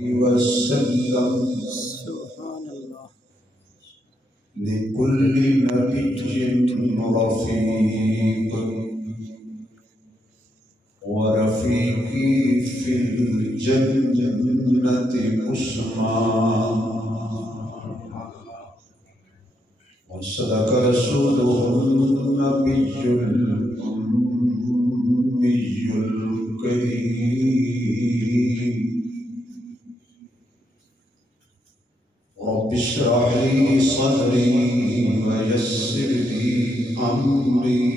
وسلم سبحان اللہ لكل نبي رفيق ورفيقي في الجنة عثمان وصدق رسوله النبي الأمي الكريم رب اشرح لي صدري ويسر لي أمري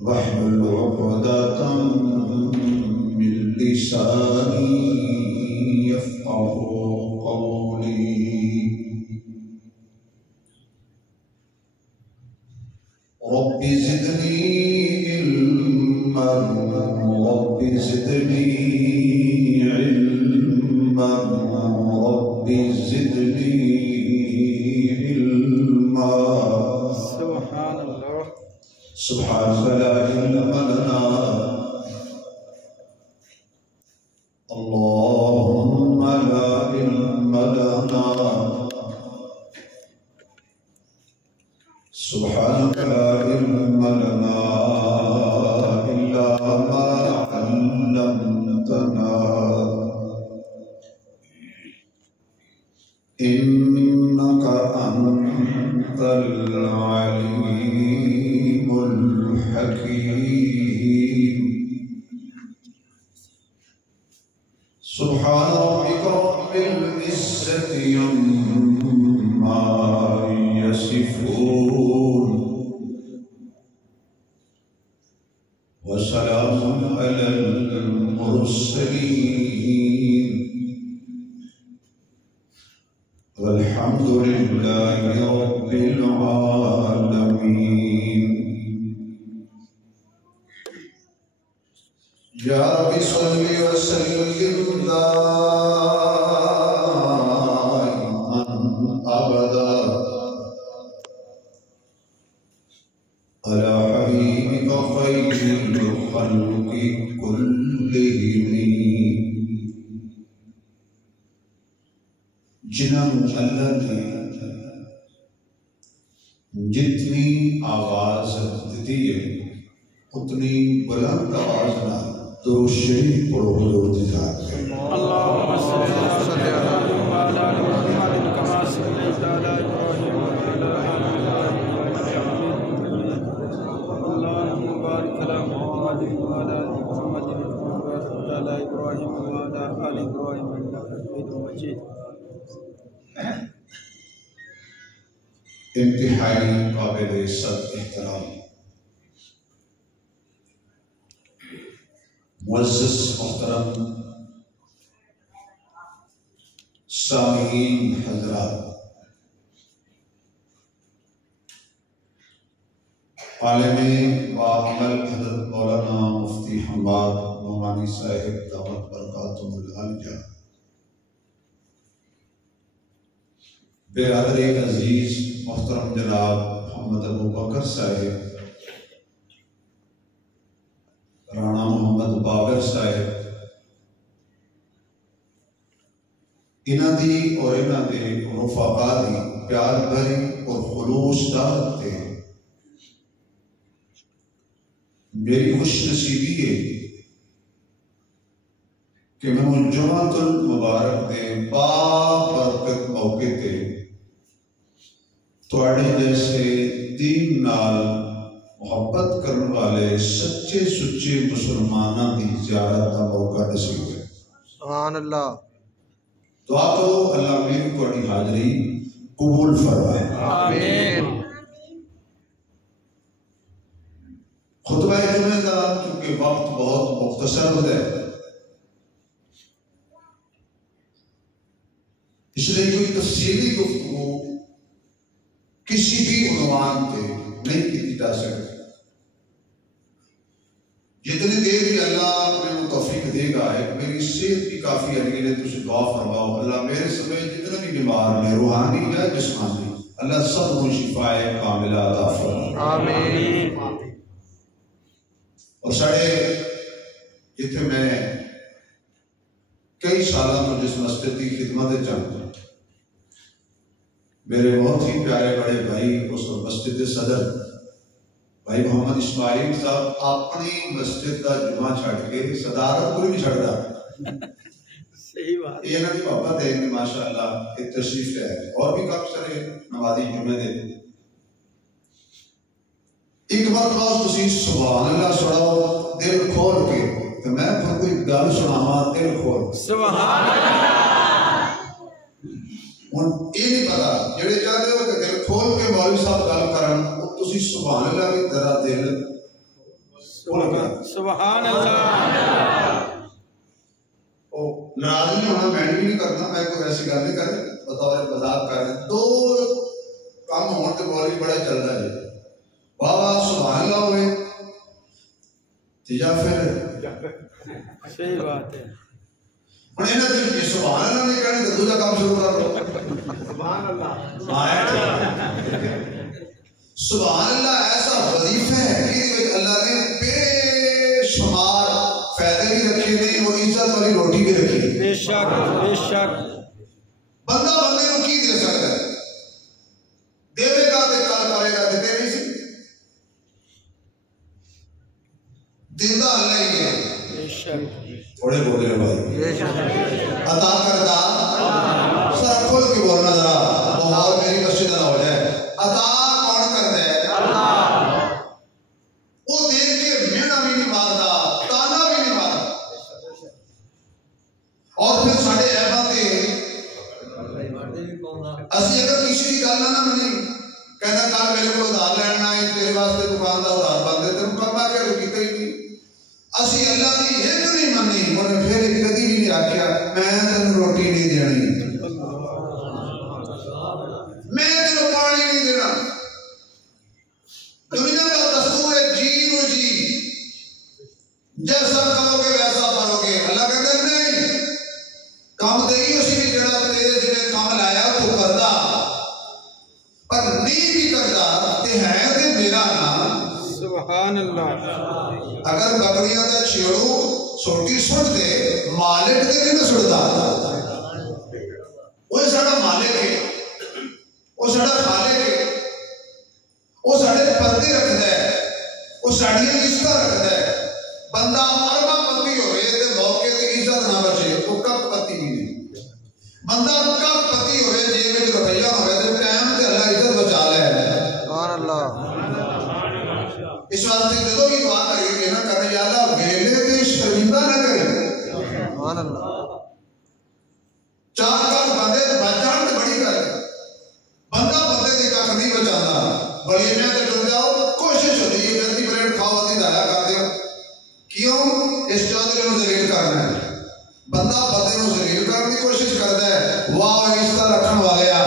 واحلل عقدة من لساني يفقهوا قولي رب زدني علما رب زدني علما رب زدني علما سبحان اللہ سبحانك لا علم لنا اللهم لا علم لنا سبحانك لا علم لنا إلا ما علمتنا إنك أنت العليم الحكيم سبحان ربك رب العزة عما يصفون وسلام على المرسلين والحمد لله رب العالمين يا رب صل وسلم دائما أبدا على حبيبك خير الخلق كلهم جنہوں اللہ نے جتنی آواز دی ہے اتنی بلند آواز نہ درود شریف پڑھو حضور دی ذات ہے اللہم صلی علی محمد کما صلیت علی ابراہیم وعلی آل ابراہیم اللہم بارک علی محمد وعلی آل محمد کما بارکت علی ابراہیم وعلی آل ابراہیم انک حمید مجید انتہائی قابل عزت احترام معزز محترم سامعین حضرات عالم باعمل حضرت مولانا مفتی حماد نعمانی صاحب دامت برکاتہ العالیہ برادر عزیز محترم جناب محمد ابو بکر صاحب رانا محمد بابر صاحب انہاں دی اور انہاں دے رفقا دی پیار بھری اور خلوص دعوت تے میری خوش نصیبی ہے کہ میں جمعۃ المبارک دے بابرکت موقع تے تواڈے جیسے دین نال محبت کرنے والے سچے سچے مسلمانوں کی زیارت کا موقع نصیب ہے سبحان اللہ دعا کرو اللہ میری تواڈی حاضری قبول فرمائے آمین خطبہ جمعہ کا چونکہ وقت بہت مختصر ہوتا ہے اس لیے کوئی تفصیلی گفتگو کسی بھی عنوان پہ نہیں کی جا سکتی جتنی دیر بھی اللہ میں توفیق دے گا ہے میری صحت بھی کافی ہے لیکن تجھے دعا فرماؤ اللہ میرے سمجھ جتنا بھی بیمار ہے روحانی یا جسمانی اللہ سب کو شفا کاملہ عطا فرمائے آمین اور سارے جتنے میں کئی سالوں تو جس مسجد کی خدمت چاہتا میرے بہت ہی پیارے بڑے بھائی اس مسجد صدر بھائی محمد اسماعیل صاحب اپنی مسجد کا جمعہ چھٹ کے صدارت کوئی نہیں چھڑتا صحیح بات یہ نہ کہ پاپا دے کہ ماشاءاللہ ایک تشریف لے آئے اور بھی کافی سارے نمازی جمعے دے ایک مرتبہ تسی سبحان اللہ سناؤ دل کھول کے تو میں پھر کوئی گل سناواں دل کھول سبحان اللہ ہن یہ نہیں پتا جڑے چاہتے ہو کہ دل کھول کے مولوی صاحب گل کرن تسی سبحان اللہ کی طرح دل کھول کے سبحان اللہ ناراض نہیں ہونا میں بھی نہیں کرنا میں کوئی ایسی گل نہیں کر بطور مذاق کر رہے دو کام ہونے تے مولوی بڑا چلتا ہے بابا سبحان اللہ ہوئے یا پھر صحیح بات ہے ہن انہاں دی سبحان اللہ نہیں کہنے تے دوسرا کام شروع کر لو سبحان اللہ سبحان اللہ ایسا وظیفہ ہے کہ اللہ نے بے شمار فائدے بھی رکھے نے اور عزت والی روٹی بھی رکھی بے شک بے شک بندہ بندے کو کی دے سکتا ہے دے گا تے کل کرے گا تے نہیں سی دیندہ اللہ ہی ہے بے شک تھوڑے بولے بھائی عطا کرتا سر کھول کے بولنا ذرا ماحول میری مسجد نہ ہو جائے عطا کون کرتا ہے اللہ وہ دیکھ کے مینا بھی نہیں مارتا تانا بھی نہیں مارتا اور پھر ساڑھے عیبہ تے اسی اگر کسی کی گل نہ منی کہتا کل میرے کو ادھار لینا ہے تیرے واسطے دکان دا ادھار بند ہے تم کما کے رکی کہیں نہیں اسی اللہ کی ایک نہیں منی اور پھر کدی بھی نہیں آکھیا میں تینوں روٹی نہیں دینی میں تینوں پانی نہیں دینا دنیا کا دستور ہے جی رو جی جیسا کرو گے ویسا پڑھو گے اللہ کہتے ہیں نہیں کام دے گی اسی بھی جڑا تیرے جنہیں کام لایا تو کردا پر نہیں بھی کردا تے ہے تے میرا نام سبحان اللہ اگر بکریاں دا چھیڑو سوٹی سٹ دے مالک دے نہیں سٹدا وہ ساڈا مالک ہے وہ ساڈا خالق ہے وہ ساڈے پردے رکھدا ہے وہ ساڈیاں عزت رکھدا ہے بندہ اربا پتی ہوئے تے موقع تے عزت نہ بچے وہ کب پتی بھی نہیں بندہ کب پتی ہوئے جے وچ روپیہ ہوئے تے ٹائم تے اللہ عزت بچا لے سبحان اللہ اس واسطے جدوں بھی دعا کریے کہ نہ کرے یا اللہ ویلے تے شرمندہ نہ کرے سبحان اللہ چار کام بندے بچان تے بڑی گل ہے بندہ بندے دی کھ نہیں بچانا بڑی میں تے ڈر جاؤ کوشش ہوتی ہے جلدی بریڈ کھاؤ دی دایا کر دیو کیوں اس چودھری نو ذلیل کرنا ہے بندہ بندے نو ذلیل کرنے کی کوشش کرتا ہے واہ عزت رکھن والے آ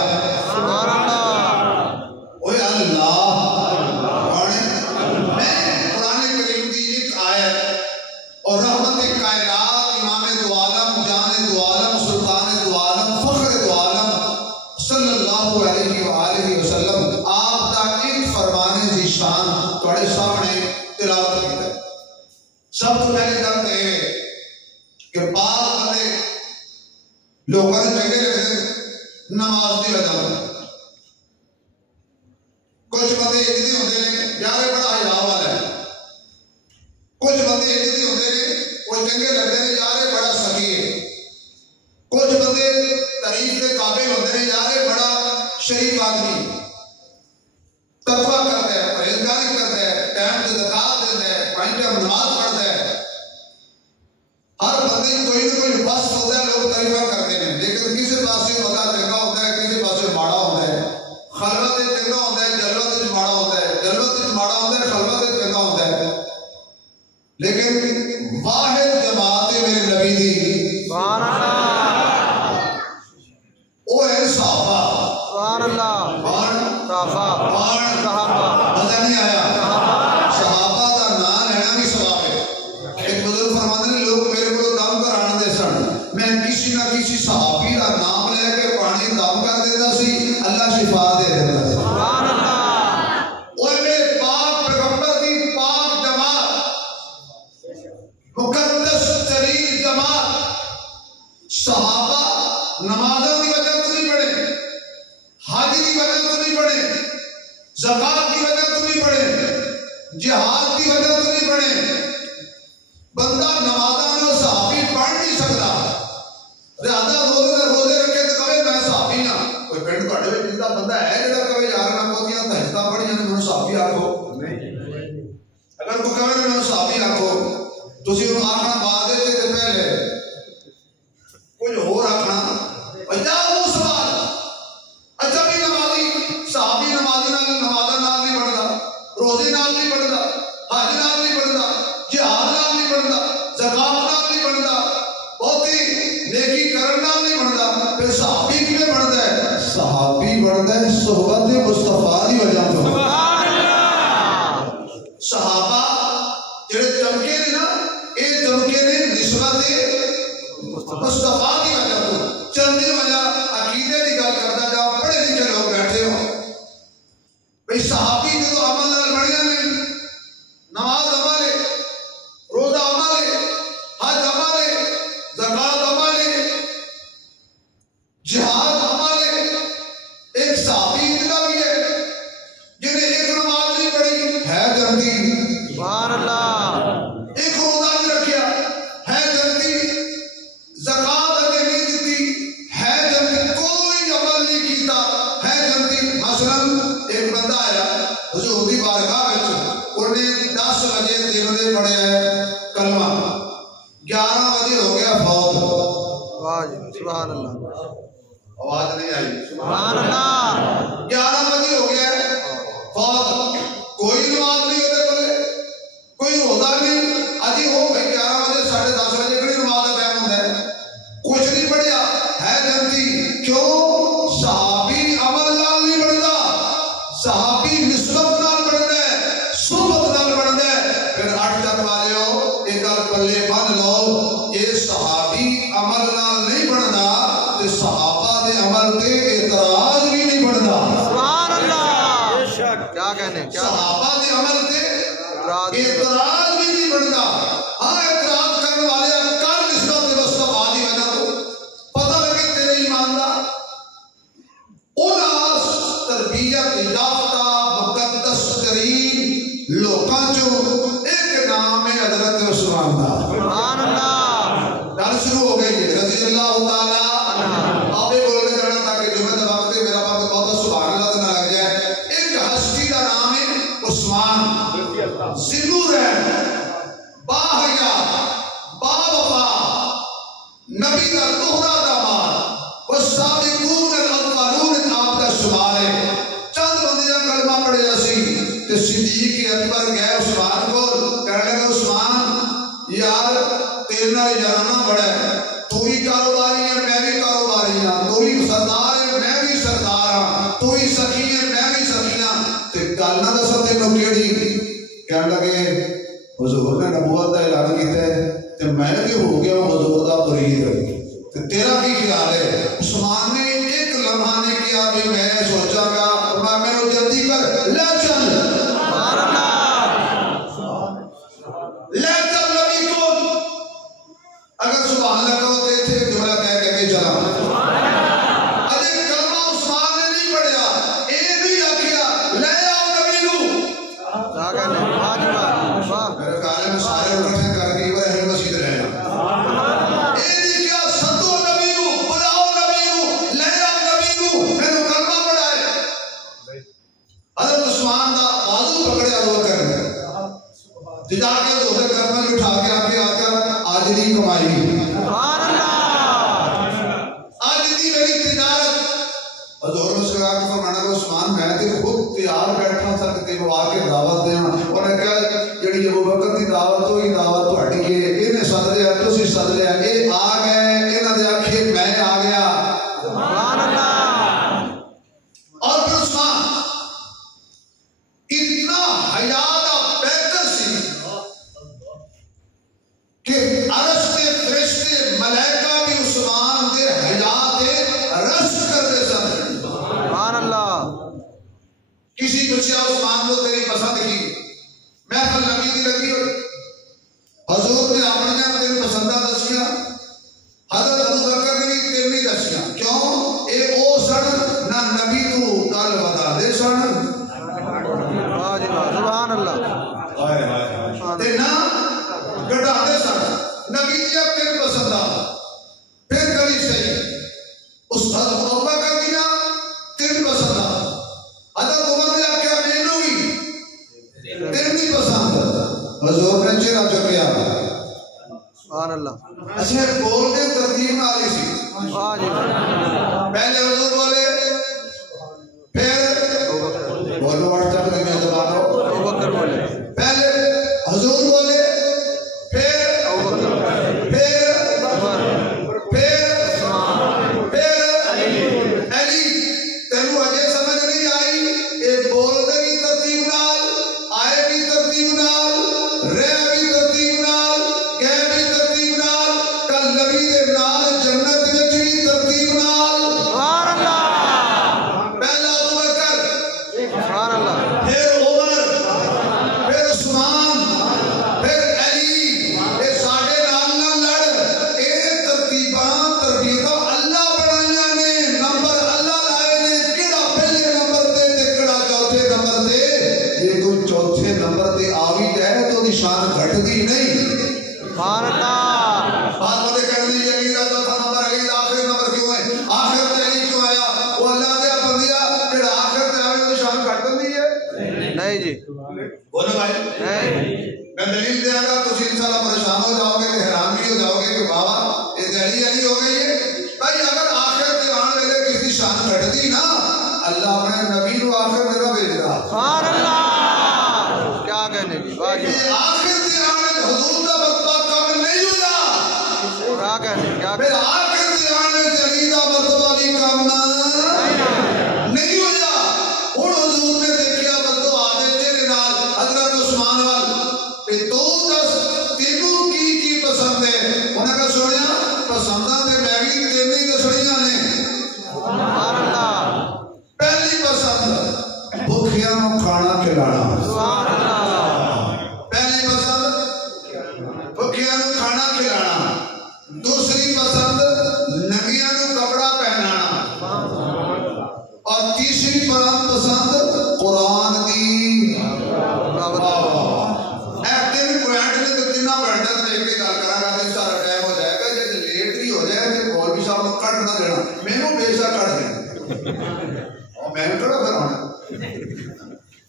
سبحان اللہ اوے اللہ میں قرآن کریم دی ایک آیت اور رحمت کائنات امام دو عالم جان دو عالم سلطان دو عالم فخر دو عالم صلی اللہ علیہ وآلہ وسلم آپ دا ایک فرمان ذیشان تھوڑے سامنے تلاوت کیتا ہے سب تو پہلے گل تے کہ بعض بندے لوگوں نے چنگے لگتے نماز دی وجہ کچھ بندے ایک ہوتے ہیں یار بڑا حیا والا ہے کچھ بندے ایک ہوتے ہیں وہ چنگے لگتے ہیں یار بڑا سخی ہے کچھ بندے تعریف کے قابل ہوتے ہیں یار بڑا شریف آدمی تقویٰ کرتا ہے پرہیزگاری کرتا ہے ٹائم سے زکات دیتا ہے پانچ ٹائم نماز پڑھتا ہے ہر بندے کی کوئی نہ کوئی وصف ہوتا ہے لوگ تعریفہ کرتے ہیں لیکن کسی پاسے بندہ چنگا ہوتا ہے کسی پاسے ماڑا ہوتا ہے خلوت چنگا ہوتا ہے جلوت ماڑا ہوتا ہے جلوت ماڑا ہوتا ہے خلوت چنگا ہوتا ہے لیکن واحد جماعت میرے نبی دی سبحان اللہ وہ ہے صحابہ سبحان اللہ صحابہ مزہ نہیں آیا صحابہ کا نام لینا بھی ثواب ہے ایک بزرگ فرماتے ہیں لوگ میرے کو دم کرانا دے سن میں کسی نہ کسی صحابی کا نام لے کے پانی دم کر دیتا سی اللہ شفا دے دیتا سی سبحان اللہ اور میرے پاک پیغمبر دی پاک جماعت مقدس ترین جماعت صحابہ نمازوں کی وجہ تو نہیں پڑھے، حج کی وجہ تو نہیں پڑھے، زکات کی وجہ تو نہیں پڑھے، جہاد کی وجہ تو نہیں پڑھے۔ بندہ نمازاں نال صحابی پڑھ نہیں سکتا، لہذا روزے رکھے تو کہے میں صحابی ہاں۔ کوئی پنڈ تہاڈے وچ جدا بندہ ہے جڑا کہے یار میں بہتیاں تہجداں پڑھیاں نے مینوں صحابی آکھو؟ اگر کوئی کہے مینوں صحابی آکھو، تسی اونوں آکھنا بعد وچ تے پہلے کچھ ہور آکھنا اجا وہ سوال اچھا بھی نمازی صحابی نمازی نال نمازاں نال نہیں پڑھدا، روزے نال نہیں پڑھدا، حج نال نہیں پڑھدا، جہاد نال نہیں پڑھدا، زکات نال نہیں پڑھدا، بہتی نیکی کرن نال نہیں پڑھدا، پھر صحابی کیویں پڑھدا ہے؟ صحابی پڑھدا ہے صحبت مصطفیٰ دی وجہ تو۔ سبحان اللہ۔ صحابہ جڑے چمکے نے نا، اے چمکے نے نسبت مصطفیٰ کی وجہ تو۔ چندی وجہ عقیدے کی گل کرتا جا، پڑھے لکھے لوگ بیٹھے ہو بھئی صحابی جو عمل نال بڑھیا نے، نماز عمل ہے، روزہ عمل ہے، حج عمل ہے، زکات عمل ہے، جہاد عمل ہے۔ ایک صحابی اتنا بھی ہے جنہیں ایک نماز نہیں پڑھی ہے جنتی، سبحان اللہ، ایک روزہ نہیں رکھیا ہے جنتی، زکات اگے نہیں دیتی ہے جنتی، کوئی عمل نہیں کیتا ہے جنتی۔ مثلا ایک بندہ آیا حضور دی بارگاہ وچ، انہیں 10 بجے دن دے پڑھیا ہے کلمہ، 11 بجے ہو گیا فوت۔ واہ جی، سبحان اللہ، آواز نہیں آئی؟ سبحان اللہ، 11 بجے ہو گیا فوت، کوئی نماز نہیں ہوتے بولے، کوئی روزہ نہیں، اجی ہو گئی 11 بجے 10:30 بجے کہڑی نماز کا ٹائم ہوتا ہے؟ کچھ نہیں پڑھیا ہے جنتی۔ کیوں؟ صحابی عمل نال نہیں بڑھتا، صحابی نسبت نال بڑھتا ہے، صحبت نال بڑھتا ہے۔ پھر 8 تک والے ہو ایک گل پلے بن لو، یہ صحابی عمل نال نہیں بڑھتا تے صحابہ دے عمل تے اعتراض بھی نہیں بڑھتا۔ سبحان اللہ، کیا کہنے، کیا صحابہ دے عمل تے اعتراض اعتراض بھی نہیں بڑھتا۔ ہاں اعتراض کرنے والے کل نسبت مصطفیٰ دی وجہ تو پتہ لگے تیرے ایمان دا۔ انہاں تربیت یافتہ مقدس ترین لوکاں چوں ایک نام ہے حضرت عثمان دا۔ سبحان اللہ، گل شروع ہو گئی ہے رضی اللہ تعالیٰ عنہ۔ آپ ہی بولنے جانا تاکہ جمعہ دا وقت ہے، میرا وقت بہت سبحان اللہ نہ لگ جائے۔ ایک ہستی کا نام ہے عثمان، ذلو رحم، با حیا، با وفا، نبی کا دوہرا داماد، والسابقون الاولون آپ کا شمار ہے۔ چند بندے کا کلمہ پڑھیا سی تے صدیق اکبر گئے عثمان کو، کہنے لگا عثمان یار تیرے نال یارانہ بڑا ہے، تو ہی کاروباری ہے میں بھی کاروباری ہاں، تو ہی سردار ہے میں بھی سردار ہاں، تو ہی سخی ہے میں بھی سخی ہاں، تے گل نہ دسو تینوں کیڑی؟ کہنے لگے حضور نے نبوت کا اعلان کیتا ہے تے میں بھی ہو گیا حضور دا مرید، تے تیرا کی خیال ہے؟ عثمان نے ایک لمحہ نے کیا بھی میں سوچا گا، میں جلدی کر لے چل، سبحان اللہ، لے چل نبی کو، اگر سبحان اللہ کہو تو اتنے جملہ کہہ کے چلا۔ اجے کلمہ عثمان نے نہیں پڑھیا، اے نہیں آکھیا لے آؤ نبی نو۔ کیا کہنے، واہ جی واہ، واہ، میرے کالے میں سارے اکٹھے کر کے ابراہیم مسجد رہنا، اے نہیں کیا سدو نبی نو، بلاؤ نبی نو، لے آؤ نبی نو، میرے کلمہ پڑھائے۔ حضرت عثمان دا بازو پکڑے ابو بکر نے، جا کے دوسرے کرمل اٹھا کے آ کے آقا آج نہیں کمائی، سبحان اللہ، آج نہیں میری تجارت۔ حضور مسکرا کے فرمانا کہ عثمان میں تے خود تیار بیٹھا تھا کہ تینوں آ کے دعوت دیاں، انہیں کہا جڑی ابو بکر دی دعوت ہوئی دعوت تہاڈی ہے، انہیں سد لیا تسی سد لیا، اے آ گئے انہاں دے آکھے میں آ گیا۔ سبحان اللہ، اور پھر عثمان اتنا حیا دا بہتر سی کہ عرش کے فرشتے ملائکہ بھی عثمان دے حیا دے رشک کرتے سن۔ سبحان اللہ، کسی پوچھا عثمان کو تیری پسند کی، محفل نبی دی لگی ہوئی، حضور نے اپنی تیری پسندہ دسیا، حضرت کیوں اے او سن نہ نبی تو گل بتا دے سن واہ جی واہ سبحان اللہ ہائے ہائے تے نہ گڑا دے سن نبی دیا تین پسندہ پھر گلی صحیح استاد محبہ کر دیا تین پسندہ حضرت عمر نے آکھیا مینوں بھی تین نہیں پسند حضور نے چہرہ چکیا سبحان اللہ اچھا بول دے ترتیب نہ آئی سی واہ جی پہلے حضور بولے پھر بولو واٹ تک میں دبانو ابو بکر بولے پہلے حضور بولے پھر ابو بکر پھر عمر پھر علی تینوں اجے سمجھ نہیں آئی اے بول دے بھی ترتیب نال آئے بھی ترتیب نال رہ بھی ترتیب نال کہہ بھی ترتیب نال کل نبی دے نال جنت وچ بھی ترتیب نال سبحان اللہ پہلا ابو بکر سبحان اللہ پھر عمر پھر عثمان پھر علی اے ساڈے نال نہ لڑ اے ترتیباں اللہ بنائیاں نے نمبر اللہ لائے نے کیڑا پہلے نمبر تے تے کیڑا چوتھے نمبر تے یہ کوئی چوتھے نمبر تے آ بھی جائے تو دی شان گھٹدی نہیں سبحان اللہ بات بتے کہنے دی علی دا چوتھا نمبر علی دا آخری نمبر کیوں ہے آخر تے علی کیوں آیا وہ اللہ دے بندیا کیڑا آخر تے آوے تو شان گھٹدی ہے نہیں جی بولو بھائی نہیں میں دلیل دیا گا تو انشاءاللہ پریشان ہو جاؤ گے کہ حیران بھی ہو جاؤ گے کہ بابا یہ علی علی ہو گئی ہے بھائی اگر آخر تے آنے والے کسی شان گھٹدی نا اللہ اپنے نبی کو آخر میرا بھیج رہا سبحان اللہ کیا کہنے کی واہ جی یہ آخر تے آنے حضور دا مرتبہ کم نہیں ہویا کیا کہنے کیا پھر آخر تے آنے علی دا مرتبہ بھی کم نہیں ہویا ہن حضور نے دیکھیا بندو آ دے تیرے نال حضرت عثمان وال تے تو دس تینوں کی پسند ہے انہاں کا سنیا پسنداں تے میں بھی تینوں ہی دسڑیاں نے سبحان اللہ پہلی پسند بھوکیاں نوں کھانا کھلانا سبحان اللہ پہلی پسند بھوکیاں نوں کھانا کھلانا دوسری پسند ننگیاں نوں کپڑا پہنانا اور تیسری پسند قرآن دی تین پوائنٹ نے تو تین پوائنٹ میں ایک گل کرا گا تو سارا ٹائم ہو جائے گا جی لیٹ بھی ہو جائے تو مولوی صاحب کو کٹ نہ دینا مینوں بے شک کٹ دینا اور میں کہڑا پھر ہونا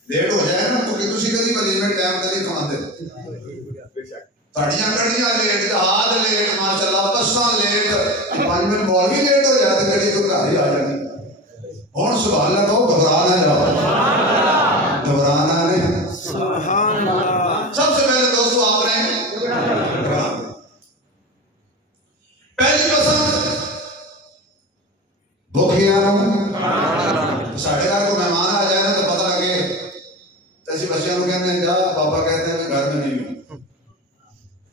لیٹ ہو جائے نا کیونکہ تسی کدی ولی میں ٹائم تے نہیں کھاندے ساڈیاں کڑیاں لیٹ جہاز لیٹ ماشاءاللہ بساں لیٹ پانچ میں مولوی لیٹ ہو جائے تو کڑی تو گھر ہی آ جانی ہن سبحان اللہ کہو گھبرانا جاؤ گھبرانا نہیں سبحان اللہ سب سے پہلے دوستو آپ نے پہلی پسند بھوکیاں ساڑھے گھر کو مہمان آ جائے نا تو پتہ لگے ایسی بچیاں کو کہتے ہیں جا پاپا کہتے ہیں کہ گھر میں نہیں ہوں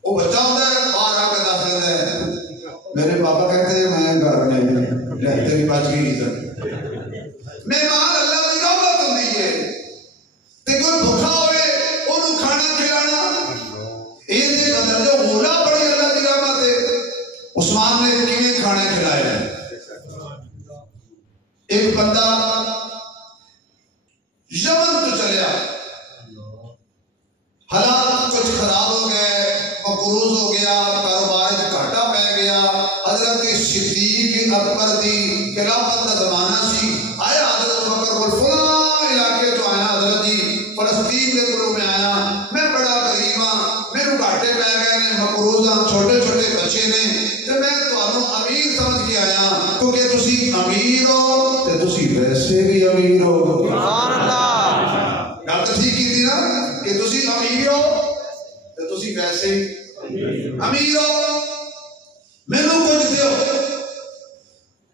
وہ بچہ ہوتا ہے باہر آ کے دس دیتا ہے میرے پاپا کہتے ہیں میں گھر میں نہیں رہتے بھی بچ گئی ادھر مہمان اللہ کی رحمت ہوندی ہے تے کوئی بھوکا ہوئے انہوں کھانا کھلانا یہ دے اندر جو ہونا پڑی اللہ کی رحمت ہے عثمان نے کیویں کھانا کھلایا ایک بندہ یمن تو چلیا حالات کچھ خراب ہو گئے مقروض ہو گیا کاروبار گھاٹا پہ گیا حضرت صدیق اکبر دی خلافت کا زمانہ سی آیا حضرت بکر کو فلاں علاقے تو آیا حضرت جی فلسطین کے گروہ میں آیا میں بڑا غریب ہاں میرے گھاٹے پہ گئے نے مقروض ہاں چھوٹے چھوٹے بچے نے تے میں تانوں امیر سمجھ کے آیا کیونکہ تسی امیر ہو تے تسی ویسے بھی امیر ہو سبحان اللہ گل تو ٹھیک کی تھی نا کہ تسی امیر ہو تے تسی ویسے امیر ہو مینوں کچھ دیو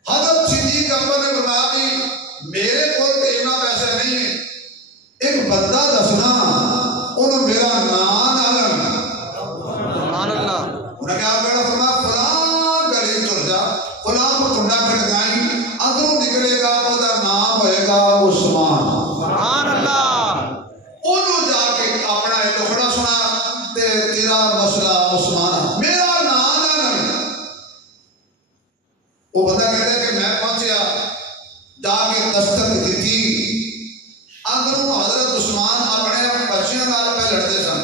حضرت صدیق اکبر نے فرمایا بھی میرے کول تے اتنا پیسہ نہیں ہے ایک بندہ دسنا انہوں میرا نام نہ لگنا سبحان اللہ انہیں کیا کہنا فرمایا فلاں گلی چل جا فلاں کو کنڈا کھڑکائی اندروں نکلے گا وہ دا نام ہوئے گا عثمان سبحان اللہ انہوں جا کے اپنا ایک لکھنا سنا تے تیرا مسئلہ عثمان میرا نام نہ لگنا وہ بندہ کہتا ہے کہ میں پہنچیا جا کے دستک دیتی اندروں حضرت عثمان اپنے بچیاں نال پہ لڑتے سن.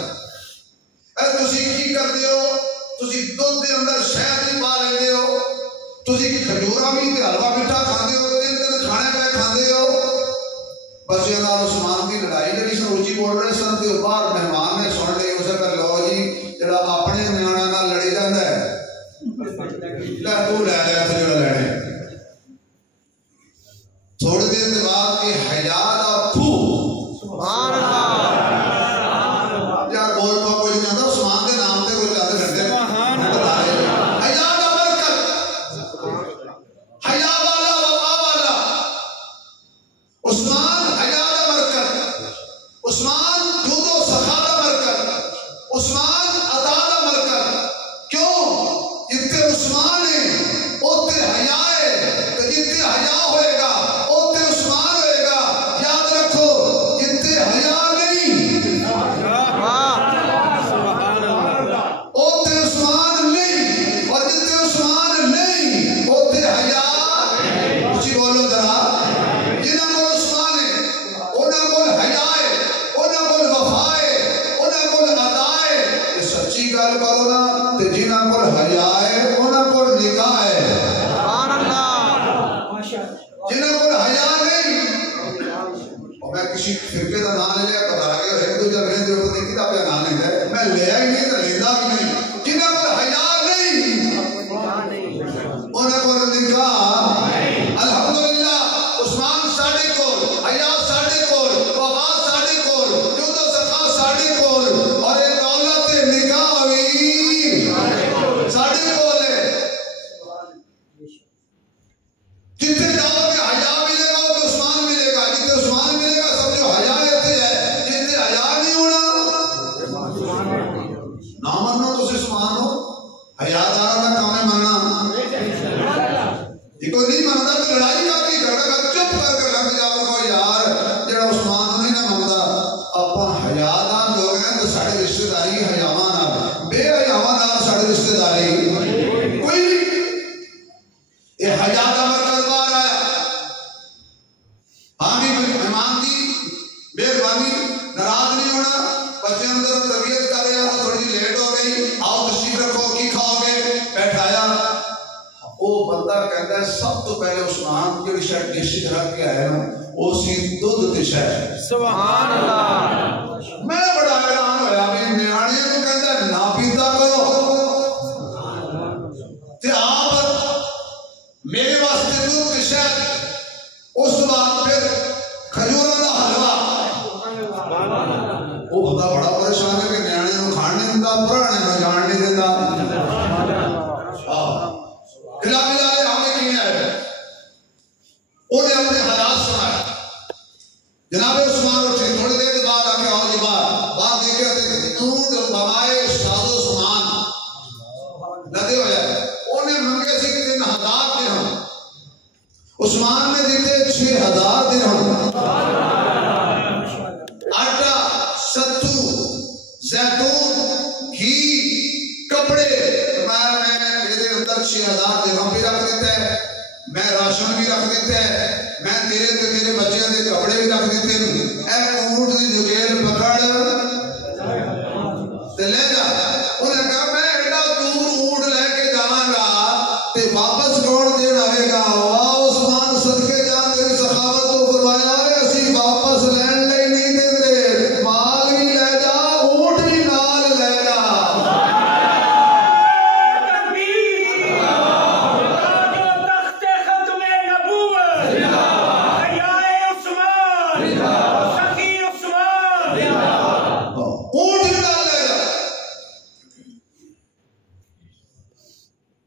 اے تسی کی کرتے ہو؟ تسی دودھ دے اندر شہد بھی پا لیتے ہو, تسی کھجورا بھی تے حلوا میٹھا کھاندے ہو, 3 دن کھانے پہ کھاندے ہو. بچیاں نال عثمان کی لڑائی جڑی سن اچھی بول رہے سن تے باہر مہمان نے سن لئی. اسے کہ لو جی جڑا اپنے نیاں نال لڑی جاندا ہے لے تو لے لے تے جڑا لینے. تھوڑی دیر کے بعد یہ حیا دا پھو سبحان اللہ یار بول پا کوئی نہیں آتا عثمان کے نام سے کوئی چاہتے کرتے حیا دا برکت حیا والا وفا والا عثمان. حیا دا برکت عثمان. جود و سخا دا برکت عثمان. عطا دا برکت. کیوں؟ جتنے عثمان ہے اتنے حیا ہے, تو جتنے حیا ہوئے گا اتنے عثمان ہوئے گا. یاد رکھو جتنے حیا نہیں اتنے عثمان نہیں, اور جتنے عثمان نہیں اتنے حیا. اچھی بولو ذرا. جنہاں کو عثمان ہے انہاں کو حیا ہے, انہاں کو وفا ہے, انہاں کو عطا ہے. یہ سچی گل کرو نا. تے جنہاں کو حیا ہے انہاں کو نکاح ہے. سبحان اللہ. جنہاں کو حیا نہیں, اور میں کسی فرقے کا نام لے لیا پتا لگے ایک دوجہ میرے جو پتہ نہیں کتاب کا نام لیتا ہے, میں لیا ہی نہیں تو لینا بھی نہیں. جنہاں کو حیا نہیں انہاں کو نکاح. الحمدللہ عثمان ساڑے کول, حیا ساڑے کول, وفا ساڑے کول, جود و سخا ساڑے کول, اور ایک دولت نکاح بھی ساڑے کول ہے. جتنے جاؤ کہ حیا ملے گا تو عثمان ملے گا. جتنے عثمان ملے گا سمجھو حیا ایتھے ہے. جتنے حیا نہیں ہونا نہ منو تو عثمان ہو. حیا دارا کا کام ہے مننا. یہ کوئی نہیں منتا تو لڑائی کا کی کرتا ہے, چپ کر کے لگ جاؤ گا یار جڑا عثمان نہیں نہ منتا. اپا حیا دار لوگ ہیں تو ساڑے رشتہ داری حیاواں نال, بے حیاواں نال ساڑے رشتہ داری کوئی نہیں. یہ حیا دا مرکز باہر آیا. ہاں بھی مہمان کی مہربانی ناراض نہیں ہونا. بچے اندر تربیت کر رہے ہیں, تھوڑی لیٹ ہو گئی, آؤ تشریف رکھو, کی کھاؤ گے, بیٹھایا. وہ بندہ کہتا ہے سب تو پہلے عثمان جو شاید ڈش رکھ کے آیا نا وہ سی دودھ تے شاید. سبحان اللہ. میں بڑا حیران ہویا بھی نیانے کو کہتا ہے نہ پیتا کرو تے آپ میرے واسطے دودھ تے شاید. اس بعد پھر کھجورا دا حلوا. وہ بندہ بڑا پریشان ہے کہ نیانے کو کھان نہیں دیتا, پرانے کو جان نہیں دیتا. کھلا پلا لے ہمیں کی نہیں آئے. انہیں اپنے حالات سنائے. جناب عثمان اٹھے, تھوڑی دیر کے بعد آ کے آؤ جی باہر دیکھے تھے دودھ بنائے ساز و سامان لدے ہوئے. انہیں منگے سے 3000 درہم, عثمان نے دیتے 6000 درہم. آٹا, ستو, زیتون, گھی, کپڑے. میں 6000 درہم بھی رکھ دیتا ہے, میں راشن بھی رکھ دیتا ہے, میں تیرے بچے کے کپڑے بھی رکھ دیتے ہیں. اے اونٹ کی جگیل پکڑ تے لے جا. انہیں کہا میں ایڈا دور اونٹ لے کے جانا گا تے واپس کون دین آئے گا. واہ عثمان صدقے جان تیری سخاوت تو فرمایا اسی واپس لین لے نہیں دیتے, مال بھی لے جا, اونٹ بھی نال لے جا.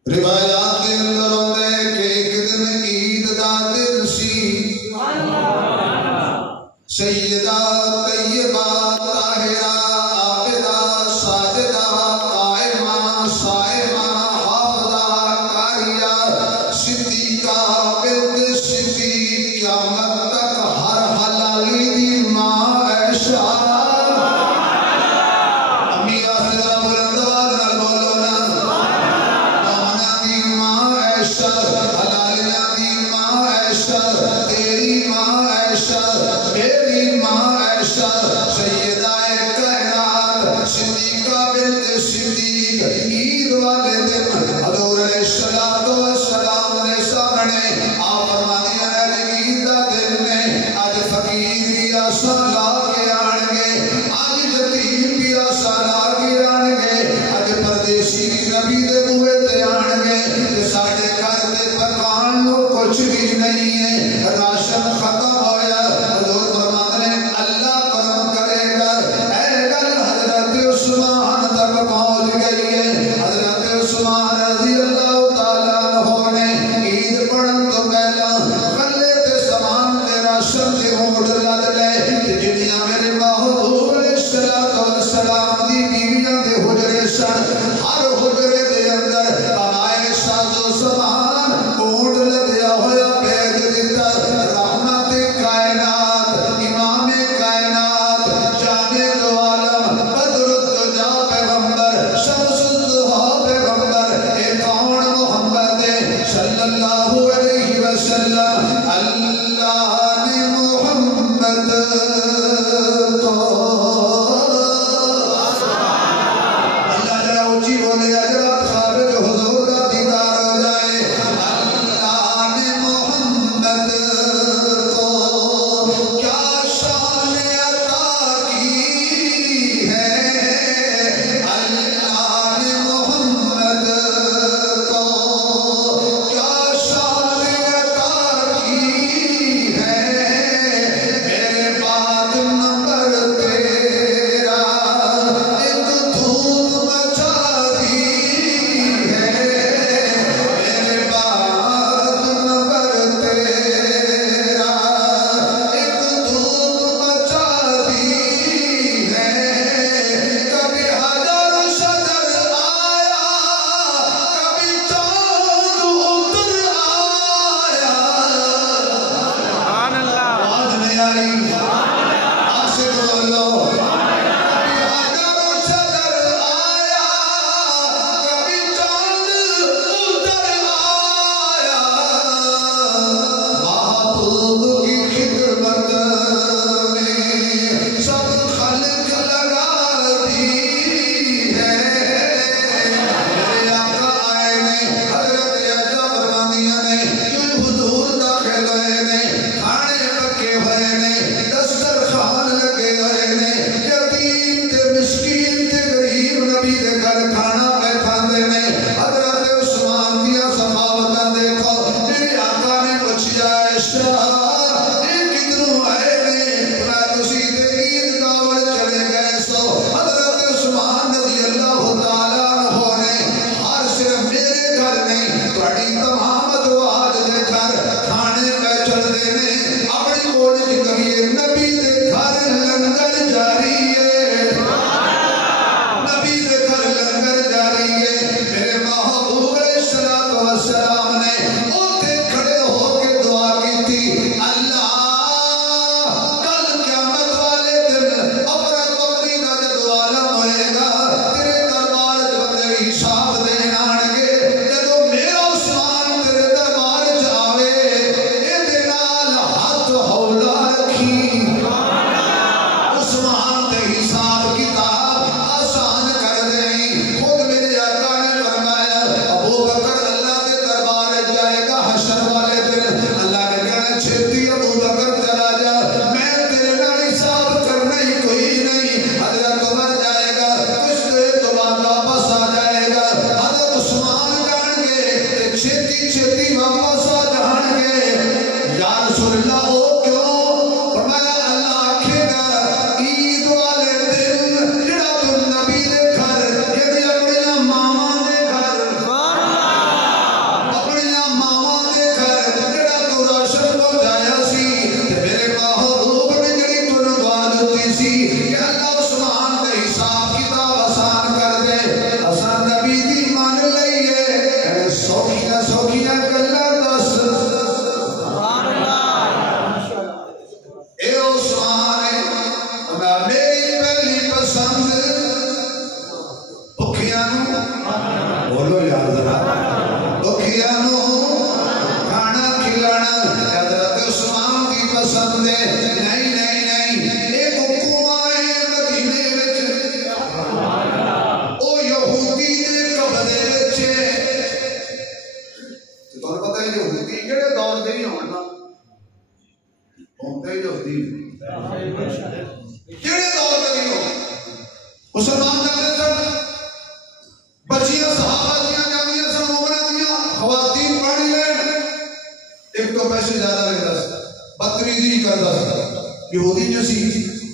روایات کے اندر ہوتا ہے کہ ایک دن عید دا دن سی. سیدہ طیبہ طاہرہ عابدہ ساجدہ قائمہ صائمہ حافظہ قاریہ صدیقہ بنت صدیق قیامت تک ہر حلالی دی ماں عائشہ. امی آخرہ بلند آواز نال بولو نا. مومنہ دی ماں عائشہ ساڑھے گھر دے پکان لو کچھ بھی نہیں ہے، راشن ختم ہویا، حضور فرماتے ہیں اللہ کرم کرے گا۔ اے گل حضرت عثمان تک پہنچ گئی ہے۔ حضرت عثمان رضی اللہ تعالیٰ عنہ نے عید پڑھن تو پہلا غلے تے سامان تے راشن تے اونٹ لد لے، جنیاں میرے محبوب علیہ الصلوۃ والسلام دی بیویاں دے حجرے سن، ہر حجرے دے اندر کمائے ساز و سامان اونٹ لدیا ہویا بھیج دیتا۔ رحمت کائنات، امام کائنات، جامع دو عالم، بدر الدجا پیغمبر، شمس الضحیٰ پیغمبر، اے کون محمد صلی اللہ علیہ وسلم۔ اللہ نے محمد کو اللہ ذرا اونچی بولے، حضرات خواب جو حضور کا دیدار ہو جائے۔ اللہ نے محمد کو کیا شان عطا کی ہے، اللہ نے محمد کو کیا شان عطا کی ہے۔ میرے بعد نمبر تیرا ایک دھوم مچا دی ہے، میرے بعد نمبر تیرا ایک دھوم مچا دی ہے۔ کبھی حجر شجر آیا، کبھی چاند اتر آیا۔ سبحان اللہ، آواز نہیں آئی، آسے بولو۔ کبھی حجر شجر آیا، کبھی چاند اتر آیا۔ محبوب کی خدمت میں سب خلق لگا دی ہے۔ میرے آقا آئے نے، حضرت عائشہ فرماندیاں نے، جو حضور داخل ہوئے نے، کھانے پکے ہوئے نے، دسترخوان لگے ہوئے نے، یتیم تے مسکین تے غریب نبی دے گھر کھانا پہ کھاندے نے۔ حضرت عثمان دیاں سخاوتاں دیکھو۔ میرے آقا نے پوچھیا عائشہ یہ کدھروں آئے نے؟ میں تسی تے عید گاہ چلے گئے سو۔ حضرت عثمان رضی اللہ تعالیٰ عنہ نے ہر صرف میرے گھر نہیں تہاڈی تمام ازواج دے گھر کھانے پہ چلدے نے۔ اپنی بولی کہیے نبی دے گھر لنگر جاری ہے، نبی دے گھر لنگر جاری ہے۔ میرے محبوب علیہ الصلوۃ والسلام نے اوتھے کھڑے ہو کے دعا کی تھی، اللہ کل قیامت والے دن اپنا قبری دا جدو عالم ہوئے گا، تیرے دربار چ بندے حساب دین آن گے، جدو میرا عثمان تیرے دربار چ آوے اے دے نال ہاتھ ہولا رکھی، عثمان دے حساب کتاب آسان کر دیں۔ خود میرے آقا نے فرمایا ابو بکر اللہ دے دربار جائے گا حشر والے دن، اللہ نے کہنا چھتی ابو بکر چلا جا، میں تیرے نال حساب کرنا ہی کوئی نہیں۔ حضرت عمر جائے گا، کچھ دیر تو بعد واپس آ جائے گا۔ حضرت عثمان جان گے تے چھتی چھتی واپس آ جان گے۔ یا رسول اللہ او کیوں؟ فرمایا اللہ آکھے گا عید والے دن جڑا تم نبی دے گھر یعنی اپنی ماواں دے گھر، اپنی ماواں دے گھر جڑا تو راشن پہنچایا سی، تے میرے محبوب نے جڑی تنوں دعا دتی سی کہ اللہ عثمان دے حساب کتاب آسان کر دے، اساں نبی دی مان لئیے۔ اے سوکھیاں سوکھیاں گلاں دس، سبحان اللہ، اے عثمان میں میری پہلی پسند بھکھیاں نوں، بولو یار ذرا، بھکھیاں نوں کھانا کھلانا حضرت عثمان دی پسند ہے۔ نہیں نہیں نہیں، ایک کنواں ہے مدینے وچ، او یہودی دے قبضے وچ ہے۔ تے تانوں پتہ ہے یہودی کہڑے دور دے ہی ہون نا، ہوندے یہودی کہڑے دور دے ہی ہون۔ مسلمان جاندے سن، بچیاں صحابہ دیاں جاندیاں سن، مومناں دیاں، تو پیسے زیادہ لیتا سی، بدتمیزی کرتا سی، یہودی جو سی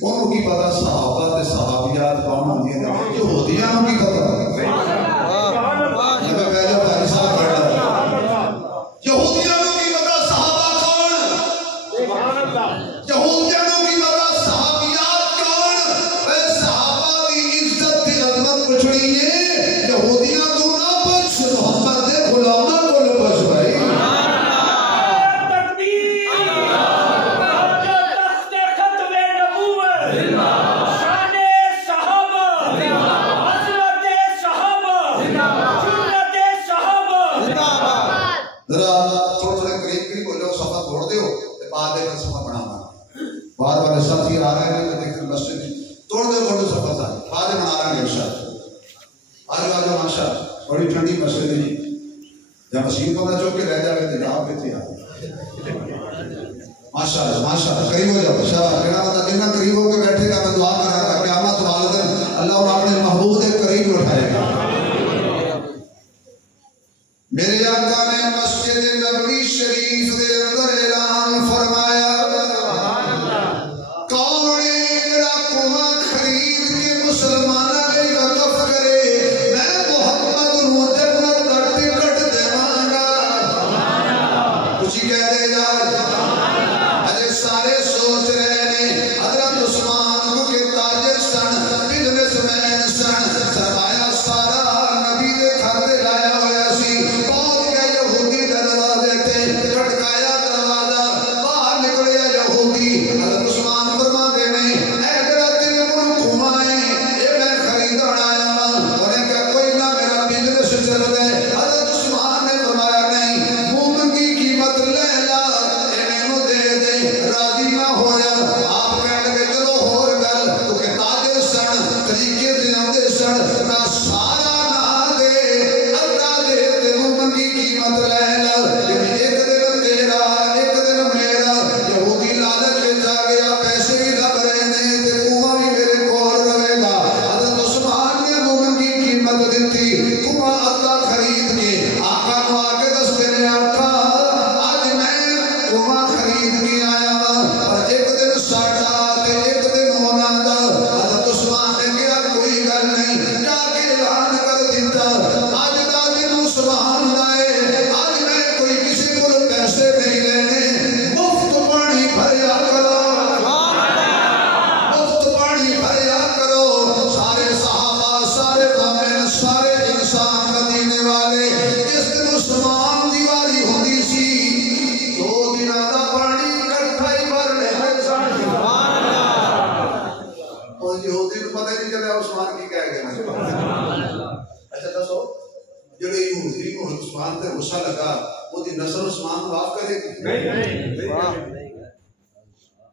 انہوں کی پتا صحابہ تے صحابیات کون ہوندی ہیں، یہودیاں کی پتا جب پہلے بھائی صاحب پڑھا یہودیاں کی پتا صحابہ کون، یہودیاں کی پتا صحابیات کون، اے صحابہ کی عزت کی عظمت پوچھنی ہے، یہودیاں تو نہ پوچھ، محمد دے غلاماں کو لو پوچھ بھائی۔ بار بار ساتھی آ رہے ہیں لیکن مسجد توڑ دے سفر تھا آج بنا رہے ہیں ارشاد آج ماشاء بڑی ٹھنڈی مسجد ہے جب مسیح پتہ چوک کے رہ جائے تو جہاں پہ تھی ماشاء اللہ قریب ہو جاؤ شاہ کہنا ہوتا جنہ قریب ہو کے بیٹھے گا میں دعا کر رہا تھا قیامت والدن اللہ اور اپنے محبوب کے قریب اٹھائے گا۔ میرے آقا نے مسجد نبوی شریف کے اندر اعلان فرمایا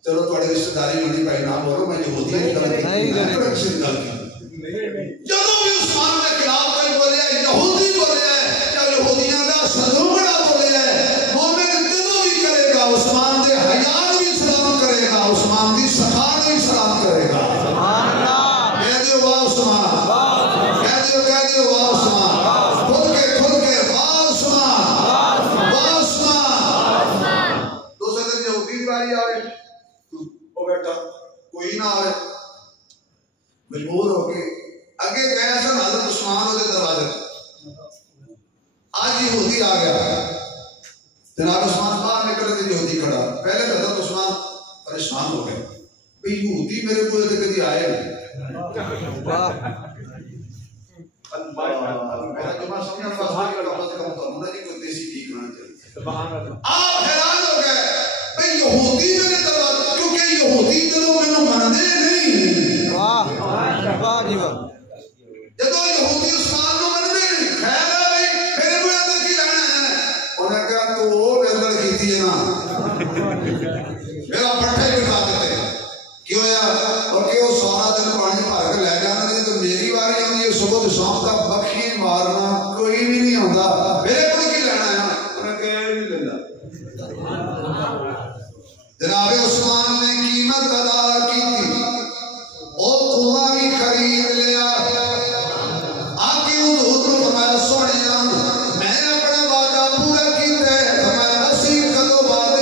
چلو تھوڑی رشتہ داری نہیں پائی نہ بولو میں یہودی ہوں جدوں بھی عثمان کے خلاف کوئی بولیا یہودی بولیا یا یہودیاں کا سلوکڑا بولیا مومن جدوں بھی کرے گا عثمان دے حیا بھی سلام کرے گا، عثمان دی سخا بھی سلام کرے گا۔ سبحان اللہ کہہ دیو واہ عثمان، کہہ دیو واہ عثمان، خود کے واہ عثمان، واہ عثمان۔ دوسرے دن یہودی باری آئے بیٹا کوئی نہ آئے مجبور ہو کے اگے گیا سن حضرت عثمان ہوتے دروازے آج یہودی آ گیا جناب عثمان باہر نکلے تھے یہودی کھڑا پہلے حضرت عثمان پریشان ہو گئے بھئی یہودی میرے کو تے کدی آئے نہیں میرا جمعہ سمجھا سبحان اللہ انہوں نے کوئی دیسی ٹھیک ہونا چاہیے آپ حیران ہو گئے بھئی یہودی میرے دروازے کیونکہ یہودی دلوں میں ماننے نہیں واہ واہ جی واہ جدو یہودی عثمان نو مننے نہیں خیر ہے بھائی میرے کو اندر کی لینا ہے انہیں کہا تو وہ اندر کیتی ہے نا میرا پٹھے بٹھا دیتے کیوں یا اور کہ وہ سارا دن پانی بھر کے لے جانا نہیں تو میری باری ہوندی ہے صبح تو شام تک بخی مارنا کوئی بھی نہیں آتا میرے کو کی لینا ہے انہیں کہا نہیں لینا جناب عثمان نے قیمت ادا کی تھی اور کنواں بھی خرید لیا آگے حضور کو فرمایا سونے میں اپنا وعدہ پورا کیتا ہے فرمایا اسی کدو وعدہ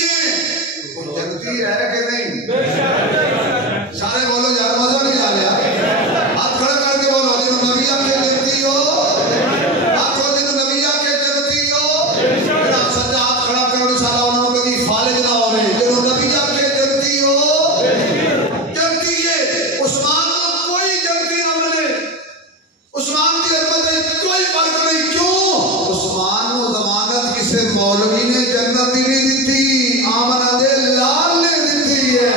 ہیں وہ جنتی ہے کہ نہیں؟ سارے بولو یار مزہ نہیں آ رہا ہاتھ کھڑا کر کے بولو جنہوں نبی آ کے جنتی ہو ہاتھ کھڑا جنہوں نبی آ کے جنتی ہو جنہوں سجا ہاتھ کھڑا کرنے سارا انہوں نے کبھی فالج نہ ہو رہے جنہوں نبی آ کے جنتی ہو جنتی ہے عثمان کو کوئی جنتی نہ ملے عثمان کی عظمت ہے کوئی فرق نہیں کیوں عثمان کو ضمانت کسے مولوی نے جنت ہی نہیں دیتی آمنہ دے لال نے دیتی ہے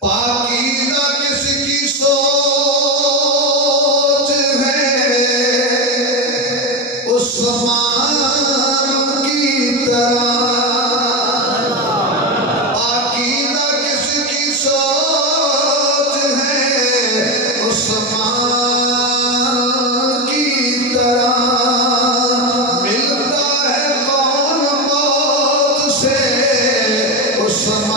پاکیزہ کس کی سوچ ہے عثمان کی طرح پاکیزہ کس کی سوچ ہے عثمان کی طرح ملتا ہے کون موت سے عثمان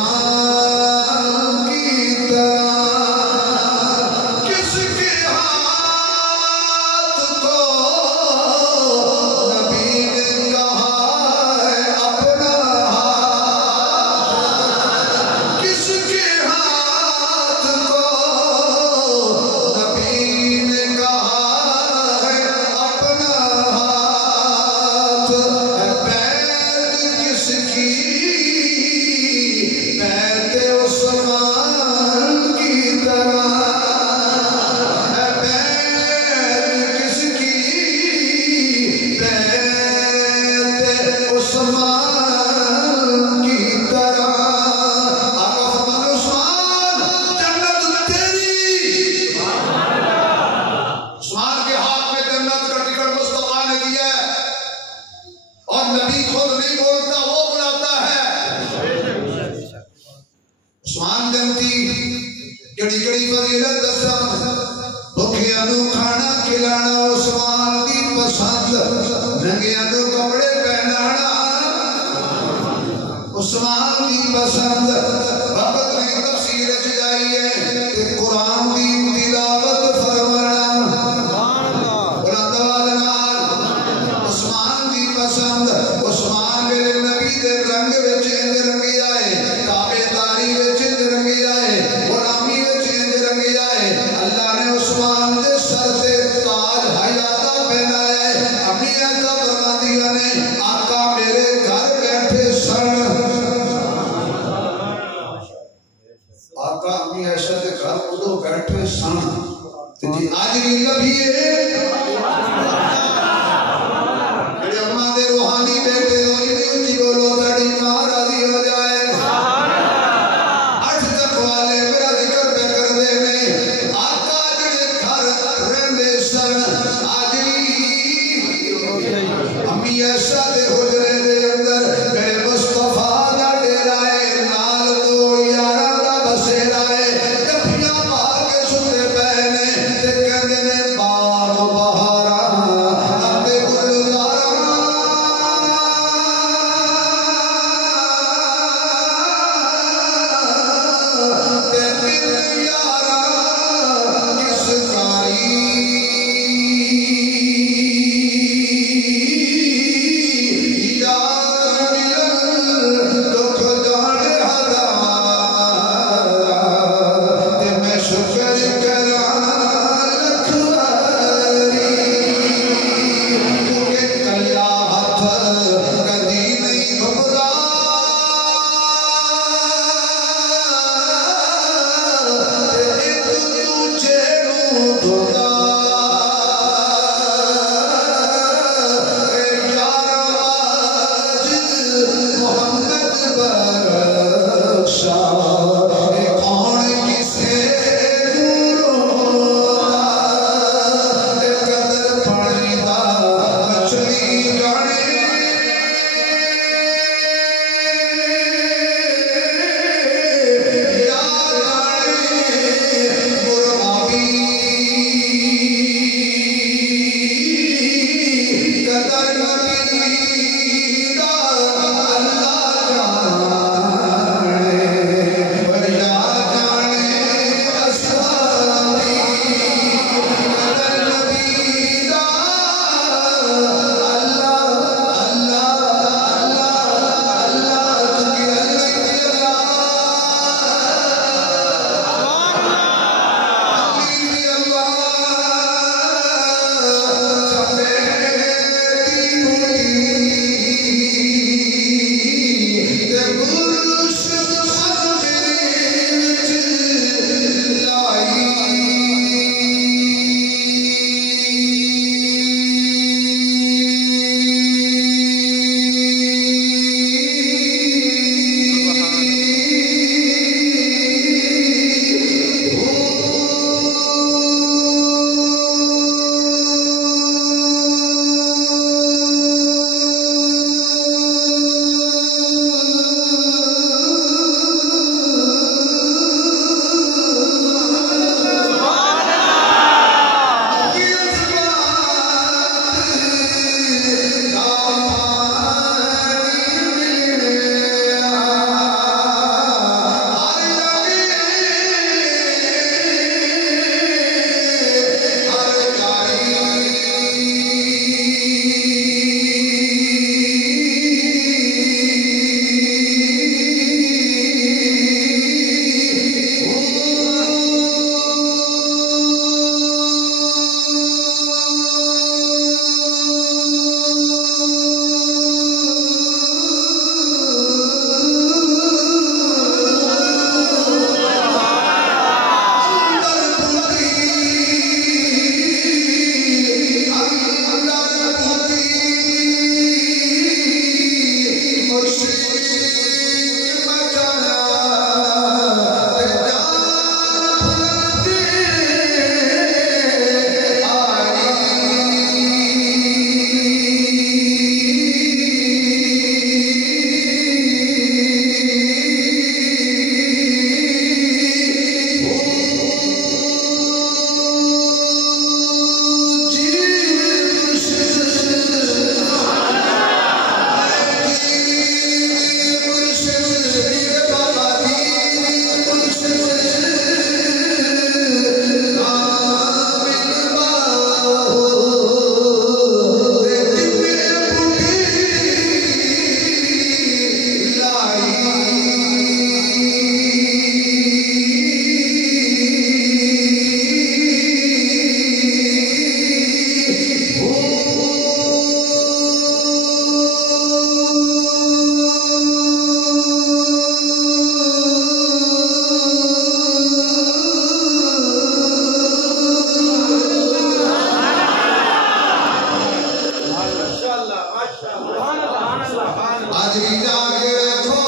آج بھی جا کے رکھو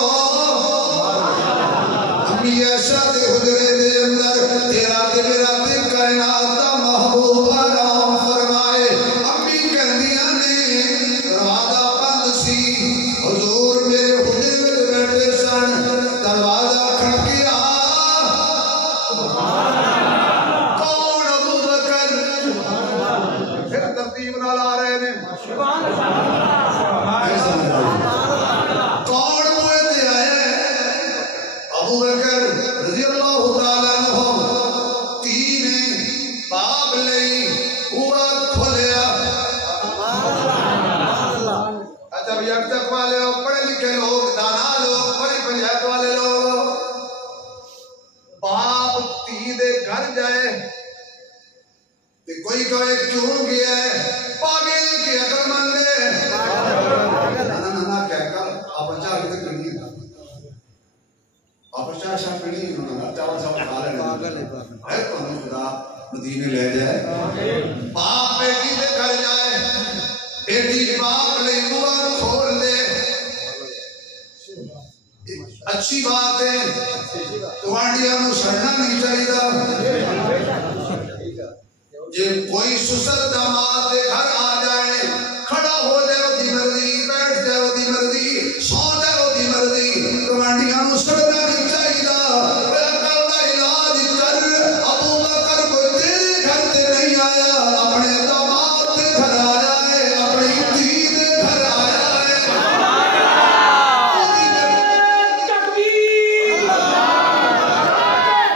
امی ایسا دے حجرے دے اندر تیرا تے میرا تے کائنات دا محبوب آرام فرمائے امی کہندیاں نے دروازہ بند سی حضور میرے حجرے وچ بیٹھے سن دروازہ کھڑکیا کون ابو بکر پھر ترتیب نال آ رہے نے کون موئے دے آئے ابو بکر رضی اللہ تعالیٰ عنہ تین باب لئی پورا کھولیا اچھا یک تک والے لوگ پڑھے لکھے لوگ دانا لوگ پڑھی پنجایت والے لوگ باپ تین دے گھر جائے کوئی کہے کیوں گیا ہے پاگل کی عقل مند ہے نہ کہہ کر آپ اچھا آگے تک کرنی ہے آپ اچھا شاہ پڑھی انہوں نے چاول ساول کھا لینا ہے تو ہمیں خدا مدینے لے جائے باپ بیٹی دے گھر جائے بیٹی باپ لے بوا کھول لے اچھی بات ہے توانڈیاں نو سڑنا نہیں چاہیے یہ کوئی سسر داماد دے گھر آ جائے کھڑا ہو جائے وہ دی مرضی بیٹھ جائے وہ دی مرضی سو جائے وہ دی مرضی توانڈیاں نو سڑنا نہیں چاہیے میرا کل دا علاج کر ابو بکر کوئی تیرے گھر تے نہیں آیا اپنے داماد دے گھر آیا ہے اپنی دھی دے گھر آیا ہے تکبیر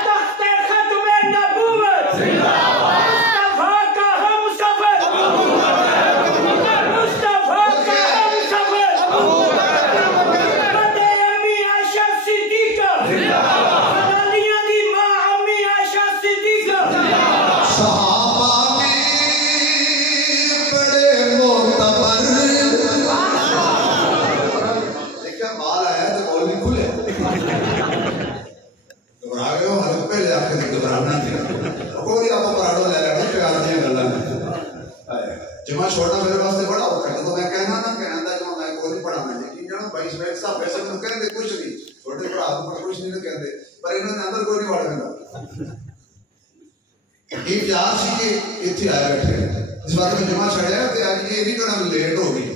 تخت ختم نبوت مصطفیٰ کا ہم سفر مصطفیٰ کا ہم سفر بدے امی عائشہ صدیقہ فلالیاں دی ماں امی عائشہ صدیقہ صحابہ میں بڑے معتبر دیکھا مال آیا تو بول نہیں کھلے گھبرا گئے ہو حلق پہ لے آکے گھبرانا نہیں کوئی آپ کو پراڑوں لے رہا ہے پیار دیا گلہ نہیں جمعہ چھوڑنا میرے پاس سے بڑا ہوتا ہے تو میں کہنا نہ کہنا جمعہ میں کوئی نہیں پڑھا میں لیکن جانا 22 بیٹھ صاحب ایسے میں کہنے دے کچھ نہیں چھوٹے پڑھا آدم پر کچھ نہیں کہنے دے پر انہوں نے اندر کوئی نہیں پڑھا گا ایک جہاز سی کے اتھی آئے بیٹھے اس بات میں جمعہ چھڑیا ہے کہ آج یہ بھی کرنا لیٹ ہو گئی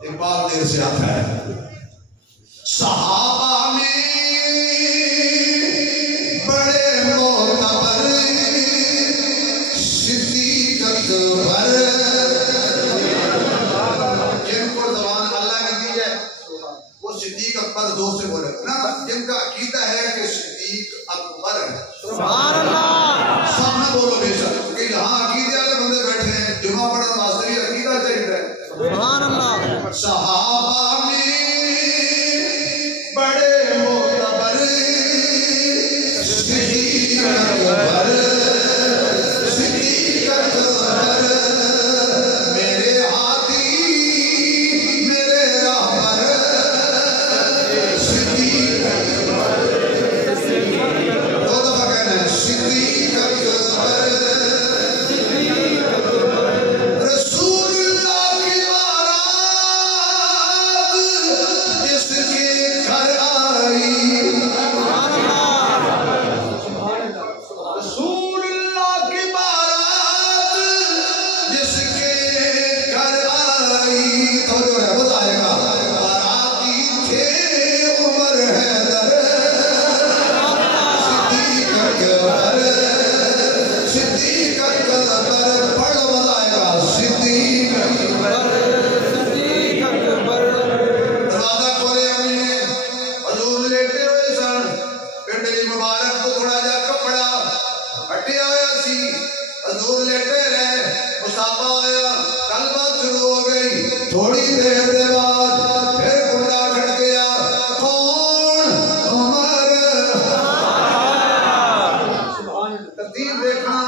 ایک بار دیر سے آتا ہے صحابہ میں بڑے معتبر صدیق اکبر جن کو زبان اللہ نے دی ہے وہ صدیق اکبر زور سے بولے نا جن کا عقیدہ ہے کہ صدیق اکبر ہے سبحان اللہ سامنے بولو بے شک کہ یہاں عقیدے والے بندے بیٹھے ہیں جمعہ پڑھنے واسطے بھی عقیدہ چاہیے سبحان اللہ صحابہ میں بڑے معتبر صدیق اکبر صدیق اکبر میرے ہاتھی میرے راہبر صدیق اکبر دو دفعہ کہنا ہے صدیق اکبر رسول اللہ کی بارات جس کے گھر آئی رسول اللہ کی بارات جس کے گھر آئی تو جو ہے وہ آئے گا باراتی تھے عمر حیدر صدیق اکبر صدیق اکبر پڑھ بتائے گا صدیق اکبر صدیق اکبر دروازہ کھولے امی نے حضور لیٹے ہوئے سن پنڈلی مبارک کو تھوڑا جا کپڑا ہٹیا ہوا سی حضور لیٹے رہے مصطفیٰ آیا گل بات شروع ہو گئی تھوڑی دیر دے بعد پھر کنڈا کھٹ گیا کون عمر ترتیب دیکھنا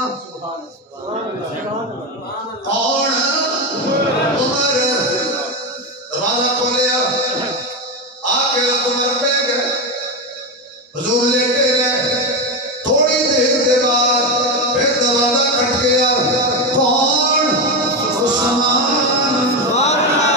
کون عمر دروازہ کھولیا آ کے عمر پہ گئے حضور لیٹے رہے تھوڑی دیر کے بعد پھر دروازہ کھٹ گیا کون عثمان سبحان اللہ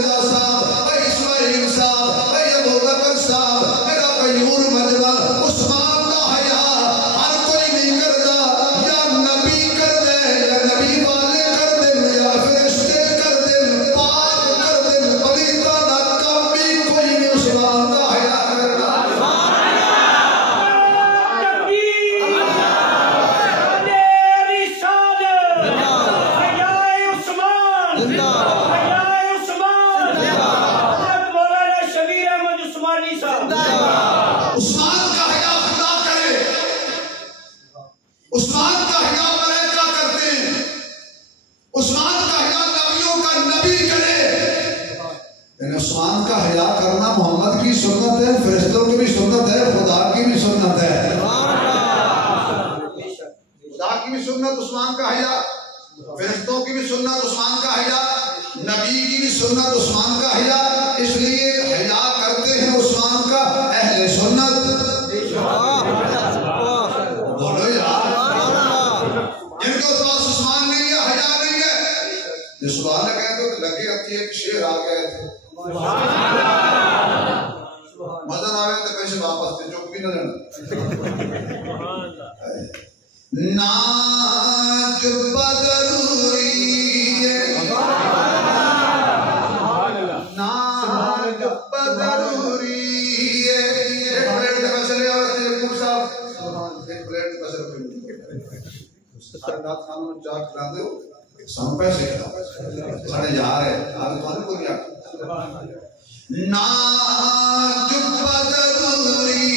رضا صاحب، بھائی اسماعیل صاحب، بھائی ابو بکر صاحب، میرا غیور مجمع، عثمان کا حیا ہر کوئی نہیں کرتا، یا نبی کر دے یا نبی والے کر دے یا فرشتے کر دے، پاک کر دے، پلیتا نہ کم بھی کوئی نہیں عثمان کا حیا کرنا۔ عثمان کا حیا خدا کرے، عثمان کا حیا ملائکہ کرتے ہیں، عثمان کا حیا نبیوں کا نبی کرے، یعنی عثمان کا حیا کرنا محمد کی سنت ہے، فرشتوں کی بھی سنت ہے، خدا کی بھی سنت ہے، خدا کی بھی سنت عثمان کا حیا، فرشتوں کی بھی سنت عثمان کا حیا، نبی کی بھی سنت عثمان کا حیا، اس لیے حیا کرتے ہیں عثمان کا اہل سنت۔ بولو یار، جن کے پاس عثمان نہیں ہے، حیا نہیں ہے، یہ سبحان اللہ کہتے ہیں لگے آتی ایک شیر آ گئے تھے، مزہ نہ آئے تو پیسے واپس تھے، چک بھی نہ لینا۔ ناج بدروری ناج بدروری ایک پلیٹ پیسے لے آئے تھے یقوب صاحب، ایک پلیٹ پیسے رات خانوں میں چاہ کھلا دے ہو سام پیسے ساڑھے یار ہے آدھے خانے کو نہیں آتا۔ ناج بدروری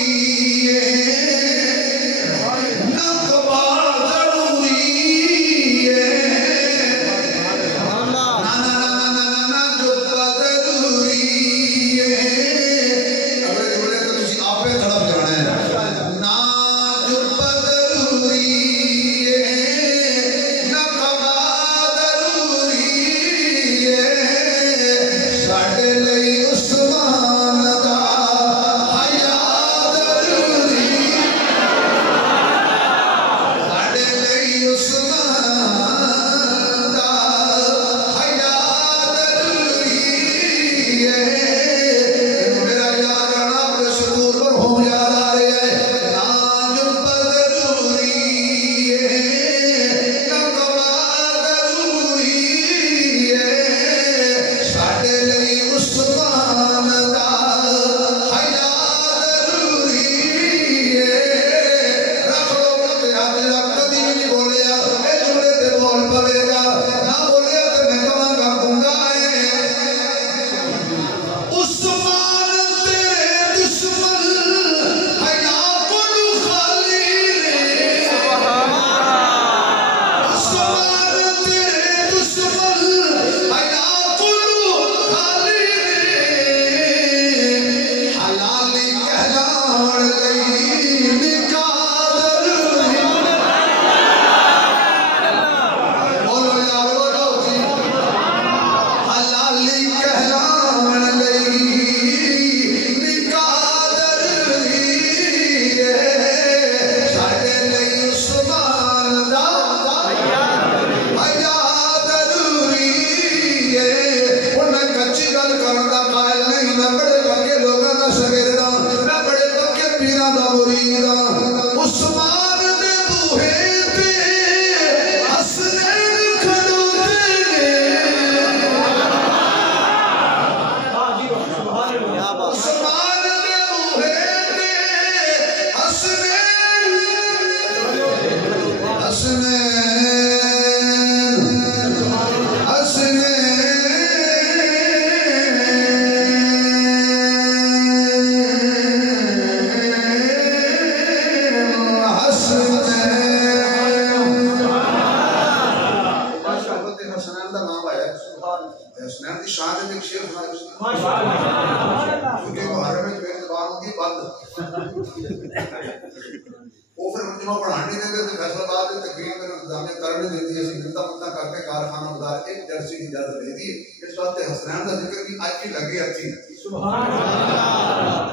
وہ پھر جنہوں پڑھانے دیتے تھے فیصلہ باد تقریر میں انتظامیہ کرنے دیتی ہے ملتا ملتا کرتے کارخانہ مدار ایک جرسی کی اجازت دیتی ہے اس وقت حسنین کا ذکر کی آج کی لگی اچھی سبحان اللہ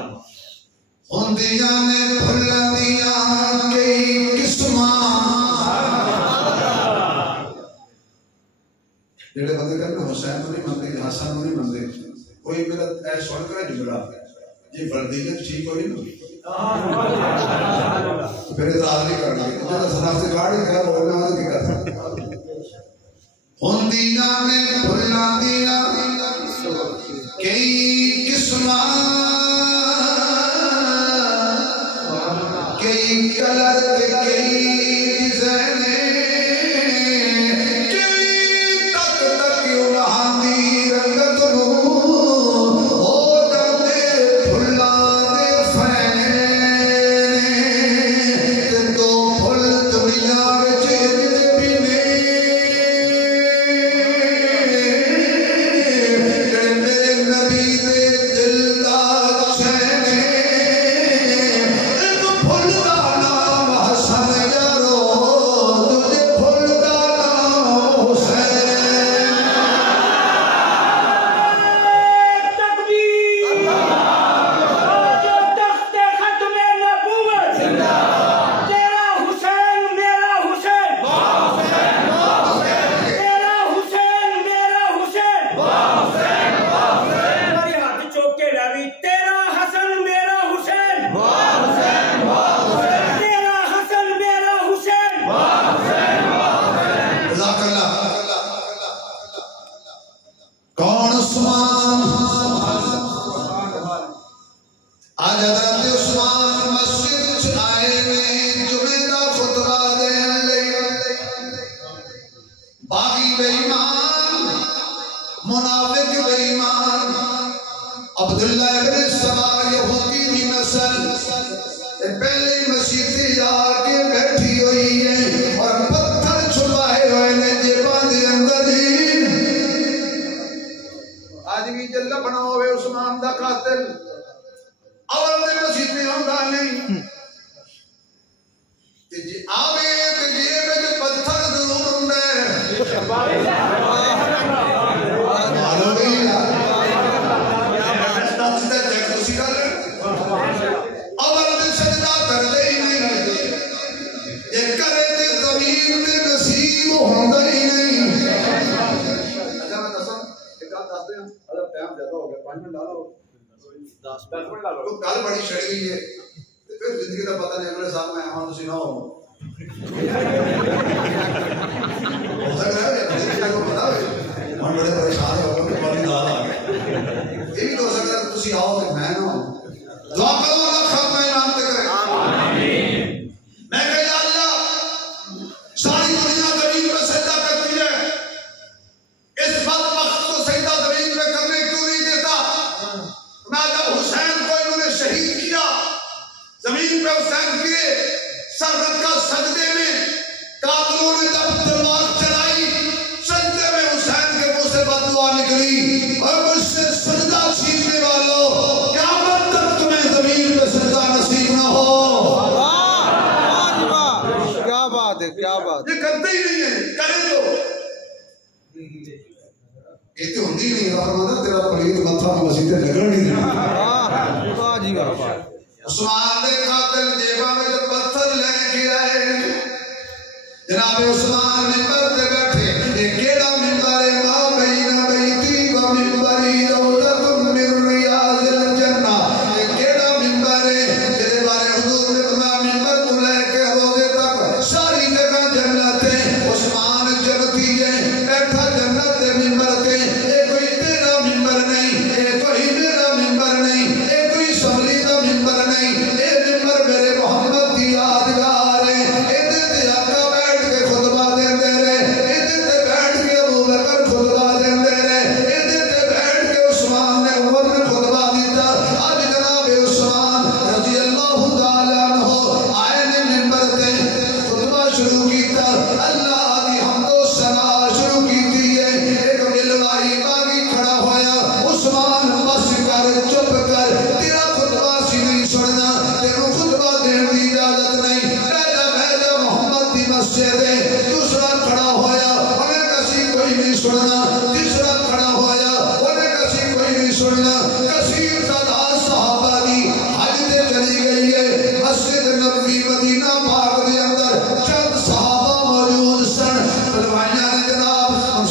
ہندیاں نے پھلندیاں کئی قسماں جڑے بندے کہتے حسین کو نہیں منتے حسن کو نہیں منتے کوئی میرا ایسا سن کر جملہ یہ فردیت ٹھیک ہوئی نا پھر اعتراض نہیں کرنا جب صنعت سے گاڑی کیا بولنے والے کی کرتا ہوندیاں نے بھلا دیا کئی قسماں کئی کلر کئی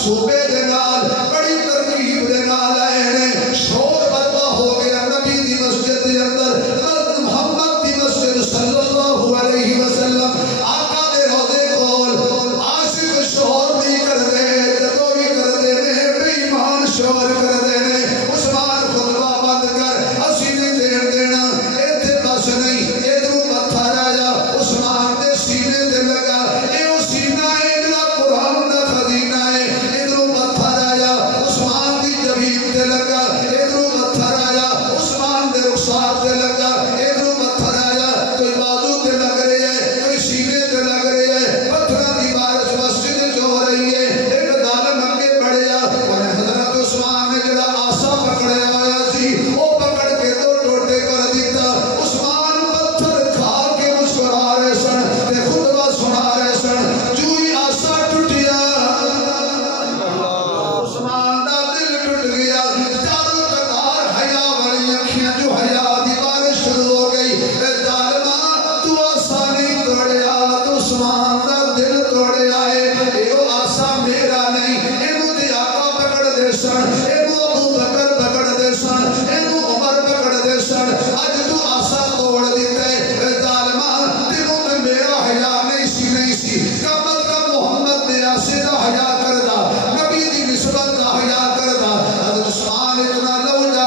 صوبے دے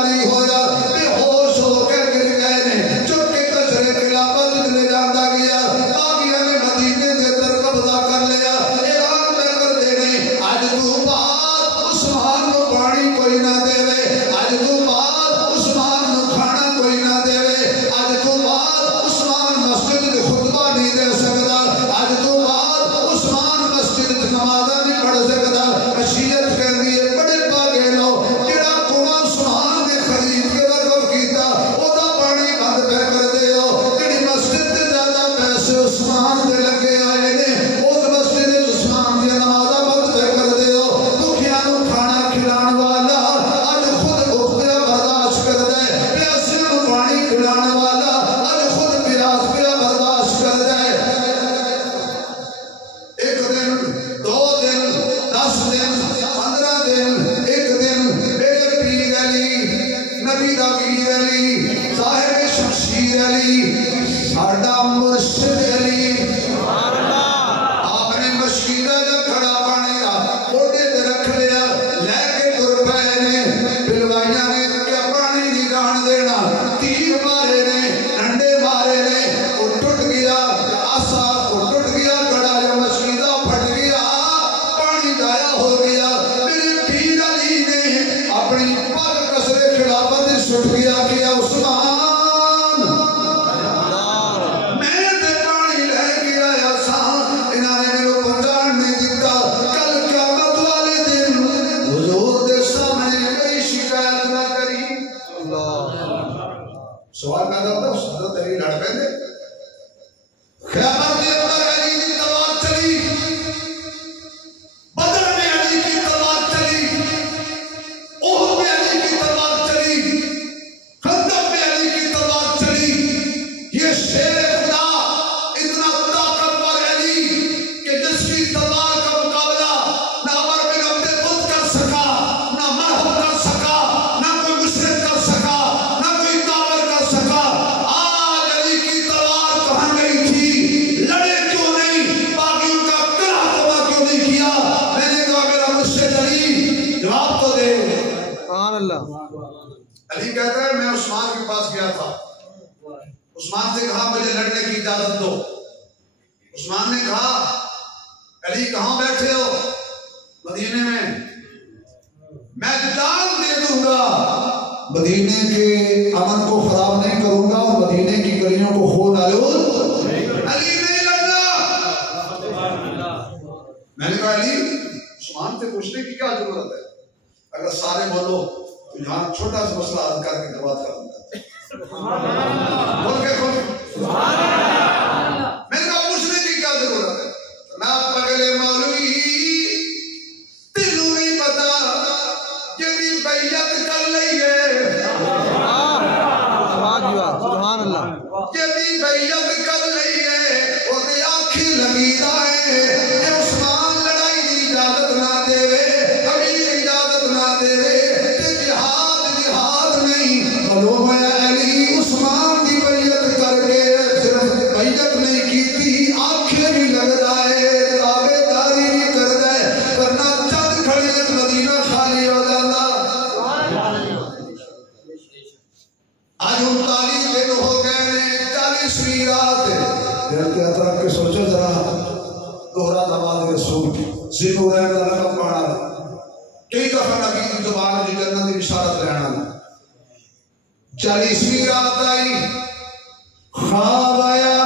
جاری ہویا بے ہوش ہو کے گر گئے نے چک کے کچرے خلافت لے جاتا گیا باقیہ نے مدینے دے در قبضہ کر لیا اعلان پہ کر دے گئے آج تو بعد عثمان کو پانی کوئی نہ دے وے آج تو بعد عثمان کو کھانا کوئی نہ دے وے آج تو بعد عثمان مسجد میں خطبہ نہیں دے سکتا آج تو بعد عثمان مسجد میں نماز نہیں پڑھ سکتا مشیت کے لیے بڑے پاگے لو جڑا کنواں عثمان نے خرید کے وقف کیتا اودا پانی بند پہ کر دے ہو جڑی مسجد تے زیادہ پیسے عثمان دے لگے آئے نے اس مسجد میں عثمان دی نماز بند پہ کر دے ہو دکھیاں نو کھانا کھلان والا اج خود بھوکیا برداشت کر دے پیاسے نو پانی کھلان والا اج خود پیاس پیا برداشت کر دے ایک دن دو دن 10 دن 15 دن ایک دن میرے پیر علی نبی دا پیر علی صاحب شمشیر علی ساڈا مرشد علی آپ نے مشکیلا جا کھڑا پانی دا موڈے تے رکھ لیا لے کے تر پئے نے پلوائیاں نے کیا پانی نہیں جان دینا تیر مارے نے ڈنڈے مارے نے وہ ٹوٹ گیا آسا وہ ٹوٹ گیا کڑا یا مشکیلا پھٹ گیا پانی ضائع ہو گیا میرے پیر علی نے اپنی پگ کسرے خلافت سٹ گیا کیا عثمان میں تے پانی لے گیا یا سا انہاں نے میرے پہنچان نہیں دیتا کل قیامت والے دن حضور دے سامنے میری شکایت نہ کری سوال پیدا ہوتا ہے حضرت علی لڑ پہ دے خیابر کے اندر علی کی تلوار چلی بدر میں علی کی تلوار چلی احد میں علی کی تلوار چلی خندق میں علی کی تلوار چلی یہ شیر خدا اتنا طاقتور علی کہ جس کی تلوار کا مقابلہ نہ عمر بن عبد العزیز کر سکا نہ مرحب کر سکا نہ کوئی مشرک کر سکا نہ کوئی کافر کر سکا آج علی کی تلوار کہاں گئی تھی لڑے کیوں نہیں باقی ان کا کلا تباہ کیوں نہیں کیا میں نے کہا میرا مرشد علی جواب تو دے سبحان اللہ علی کہتا ہے میں عثمان کے پاس گیا تھا عثمان سے کہا مجھے لڑنے کی اجازت دو عثمان نے کہا علی کہاں بیٹھے ہو مدینے میں میں جان دے دوں گا مدینے کے امن کو خراب نہیں کروں گا اور مدینے کی گلیوں کو خون آلود علی نہیں لڑنا میں نے کہا علی عثمان سے پوچھنے کی کیا ضرورت ہے اگر سارے بولو تو یہاں چھوٹا سا مسئلہ حل کر کے بات کروں گا بول کے کھول میں نے کہا پوچھنے کی کیا ضرورت ہے میں پگلے مولوی تینوں نہیں پتا کہ بھی بیعت کر لئیے سبحان اللہ کہ بھی بیعت کر لئیے وہ دے آنکھی لگی جائے عثمان لڑائی دی اجازت نہ دے امیر اجازت نہ دے جہاد نہیں معلوم ہے علی عثمان دی بیعت کر کے صرف بیعت نہیں کیتی آنکھیں بھی لگ جائے تابع داری بھی کر جائے ورنہ چند کھڑے مدینہ خالی ہو جاتا آج 39 دن ہو گئے 40ویں رات دل کے اطراف کے سوچو ذرا دوہرا دماد رسول زینو رہن کا لقب پانا کئی دفعہ نبی کی زبان دی جنت کی بشارت لینا 40ویں رات آئی خواب آیا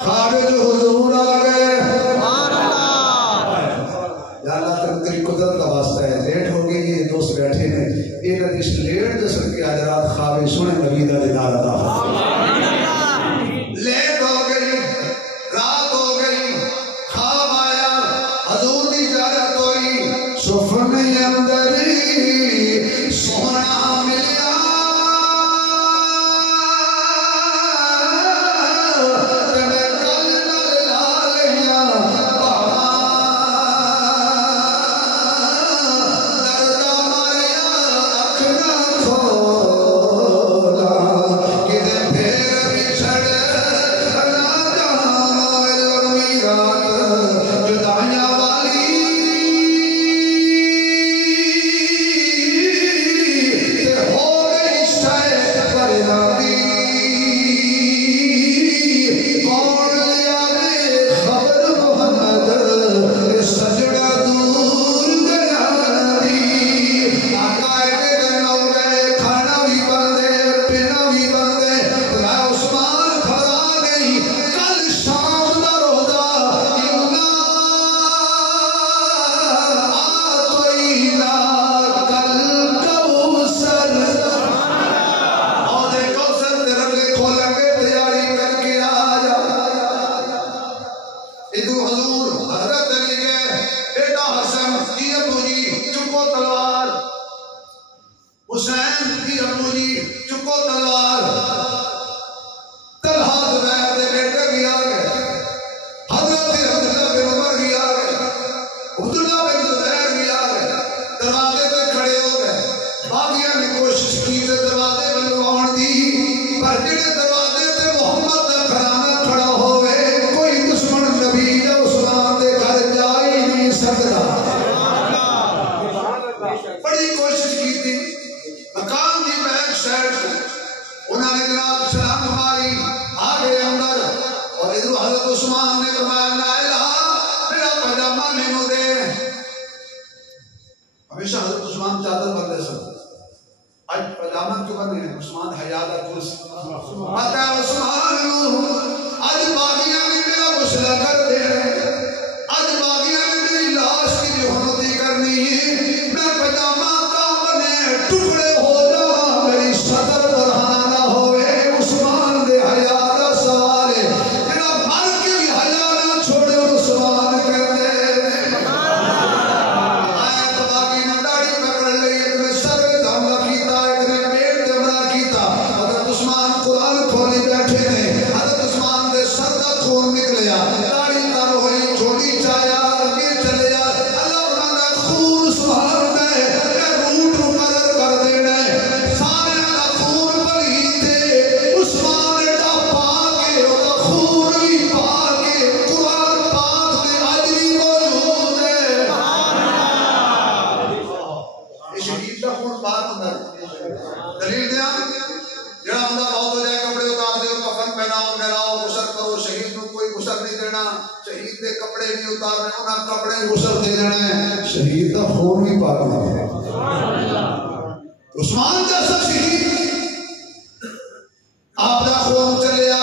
خواب جو حضور آ گئے یا اللہ تیری قدرت کا واسطہ ہے لیٹ ہو گئی یہ دوست بیٹھے ہیں ایک حدیث لیٹ جسر کے آج رات خواب سنے نبی دا دیدار عطا لیٹ ہو گئی رات ہو گئی خواب آیا حضور دی زیارت ہوئی سفن اندر سونا ملیا کہ حسین کی ابو جی چکو تلوار طلحہ زبیر دے بیٹے بھی آ گئے حضرت عبداللہ بن عمر بھی آ گئے عبداللہ بن زبیر بھی آ گئے دروازے پہ کھڑے ہو گئے باقیاں نے کوشش کی تے دروازے پہ لگاؤن دی پر جڑے دروازے تے محمد دا گھرانہ کھڑا ہوئے کوئی دشمن نبی یا عثمان دے گھر جا ہی نہیں سکتا بڑی کوشش کی تھی مقام دی بیک سائڈ کو انہوں نے جناب سلام ہماری آگے اندر اور ادھر حضرت عثمان نے فرمایا لا الہ میرا پجامہ مینوں دے ہمیشہ حضرت عثمان چادر بندے سب آج پجامہ کیوں بندے ہیں عثمان حیا دا کورس پتہ ہے عثمان آج باغیاں نے میرا غسلہ کر دے آج باغیاں نے میری لاش کی جو حمدی کرنی ہے میں پجامہ کا بنے ٹکڑے ہو جا میری صدر برہانہ نہ ہوئے عثمان دے حیا دا سوال ہے میرا مر کے بھی حیا نہ چھوڑے عثمان کہتے آئے تو باقی نے داڑھی پکڑ لی ایک نے سر دھملا کیتا ایک نے پیٹ دملا کیتا حضرت عثمان قرآن کھولی بیٹھے نے حضرت عثمان دے سر دا خون نکلیا داڑھی تر ہوئی چھوڑی چایا آگے چلے جا اللہ انہوں نے خون سبحان دے روٹ مقرر کر دینا ہے سارے کا خون بلی دے عثمان دا پاکے وہ خون بھی پاکے قرآن پاک دے آج بھی موجود ہے یہ شہید دا خون پاک ہوتا ہے دلیل دیا جڑا بندہ بہت ہو جائے کپڑے اتار دے کفن پہناؤ نہراؤ غسل کرو شہید نو کوئی غسل نہیں دینا شہید دے کپڑے نہیں اتارنے انہاں کپڑے غسل دے دینا ہے شہید دا خون بھی پاک ہوتا ہے عثمان جیسا شہید آپ دا خون چلے آ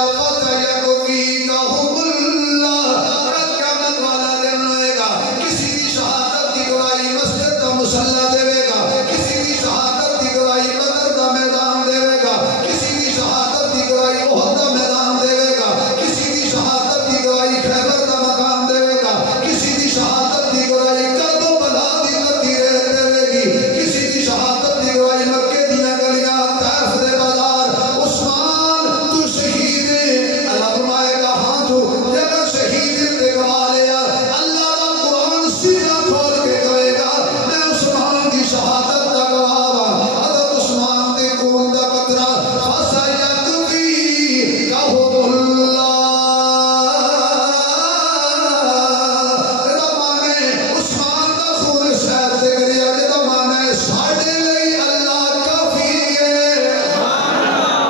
کسی کی شہادت کی گواہی مسجد کا مصلی دے گا کسی کی شہادت کی گواہی بدر کا میدان دے گا کسی کی شہادت کی گواہی احد کا میدان دے گا کسی کی شہادت کی گواہی خیبر کا مقام دے گا کسی کی شہادت کی گواہی کرب و بلا دی تقدیر دے گی کسی کی شہادت کی گواہی مکے دیا گلیاں طائف دے بازار عثمان تو شہید ہے اللہ فرمائے گا ہاں تو جب شہید دے گوالے اللہ دا قرآن سیدھا کھول کے کہے گا میں عثمان کی شہادت دا گواہ حضرت عثمان دے خون دا قطرہ فسیکفی کہو اللہ جدا مانے عثمان دا خون شہر سے گریا جدا مانے ساڑھے لئی اللہ کافی ہے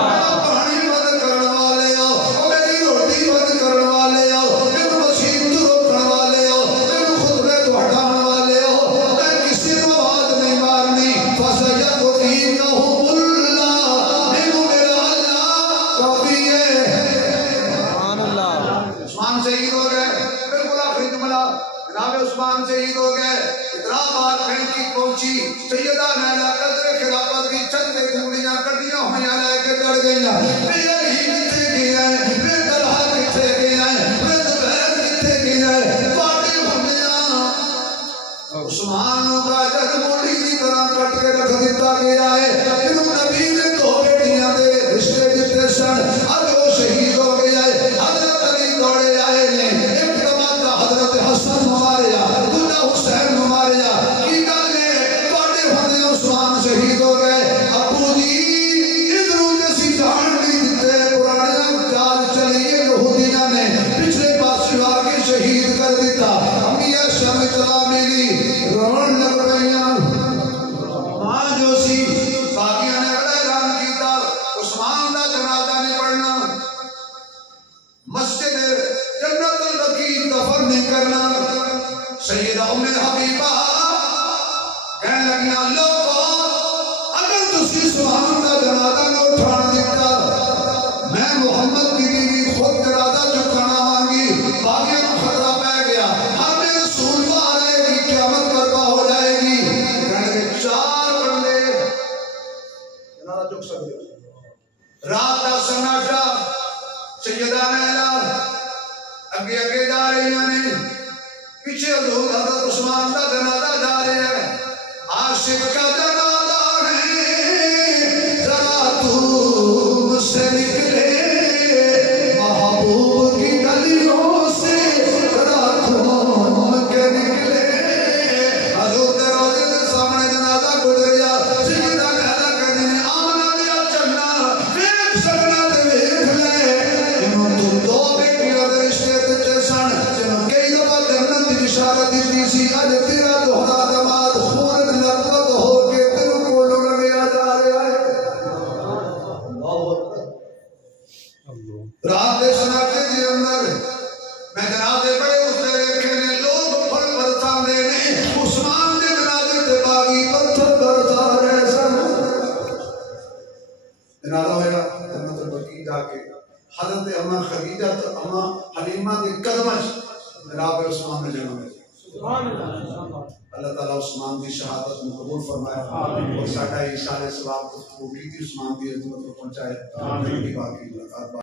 میرا پانی بند کرنے والے ہو میری روٹی بند کرنے والے ہو میرے مسیح تو روکنے والے ہو میرے خطبے تو ہٹانے والے ہو میں کسی کو آواز نہیں مارنی فسیکفی کہو اللہ میرا اللہ کافی ہے سبحان اللہ عثمان شہید ہو گئے بالکل آخری جملہ جناب عثمان شہید ہو گئے اتنا بات کہیں کی پہنچی سیدہ نیلہ قدر خلافت کی چند گھوڑیاں کٹیاں ہویاں لے کے چڑھ گئیاں میرے ہی کتے گیا ہے میرے طلحہ کتے گیا ہے میرے زبیر کتے گیا ہے باٹے ہوندیاں عثمان کا جگ موڑی کی طرح کٹ کے رکھ دیتا گیا ہے انہوں نبی نے دو بیٹیاں دے رشتے دیتے سن اب وہ شہید ہو گیا ہے حضرت علی دوڑے آئے نے ایک دماغ حضرت حسن ماریا دوسرا حسین ماریا کی گل ہے باٹے ہوندے عثمان شہید ہو گئے ابو جی ادھروں جیسی جان نہیں دیتے پرانے چال چلیے یہودیاں نے پچھلے پاس آ کے شہید کر دیتا امی شرم چلا ملی رون لگ گئیاں ماں جو سی باقیاں نے بڑا اعلان کیتا عثمان دا جنازہ نہیں پڑھنا مسجد جنت البقیع دفن نہیں کرنا سیدہ ام حبیبہ کہنے لگیاں لوگو اگر تسی عثمان دا جنازہ نہ اٹھان دیتا میں محمد کی بیوی خود جنازہ چکانا مانگی باقیاں کو خطرہ پہ گیا ہمیں رسول باہر آئے گی قیامت برپا ہو جائے گی کہنے لگے 4 بندے جنازہ چک سکتے رات کا سناٹا سیدہ نیلہ اگے اگے جا رہی ہیں پیچھے حضرت عثمان کا جنازہ جا رہے ہیں عاشق کا جنازہ ہے رات دے سناٹے دے اندر میں جنازے بڑے اس دے رکھے نے لوگ پھل برسان دے نے عثمان دے جنازے تے باغی پتھر برسا رہے سن جنازہ ہویا جنت البقیع جا کے حضرت اما خدیجہ تو اما حلیمہ دے قدمچ جناب عثمان نے جنم دے سبحان اللہ اللہ تعالیٰ عثمان کی شہادت میں قبول فرمائے اور ساڈا اشارے ثواب گفتگو کی تھی عثمان کی عظمت کو پہنچائے باقی ملاقات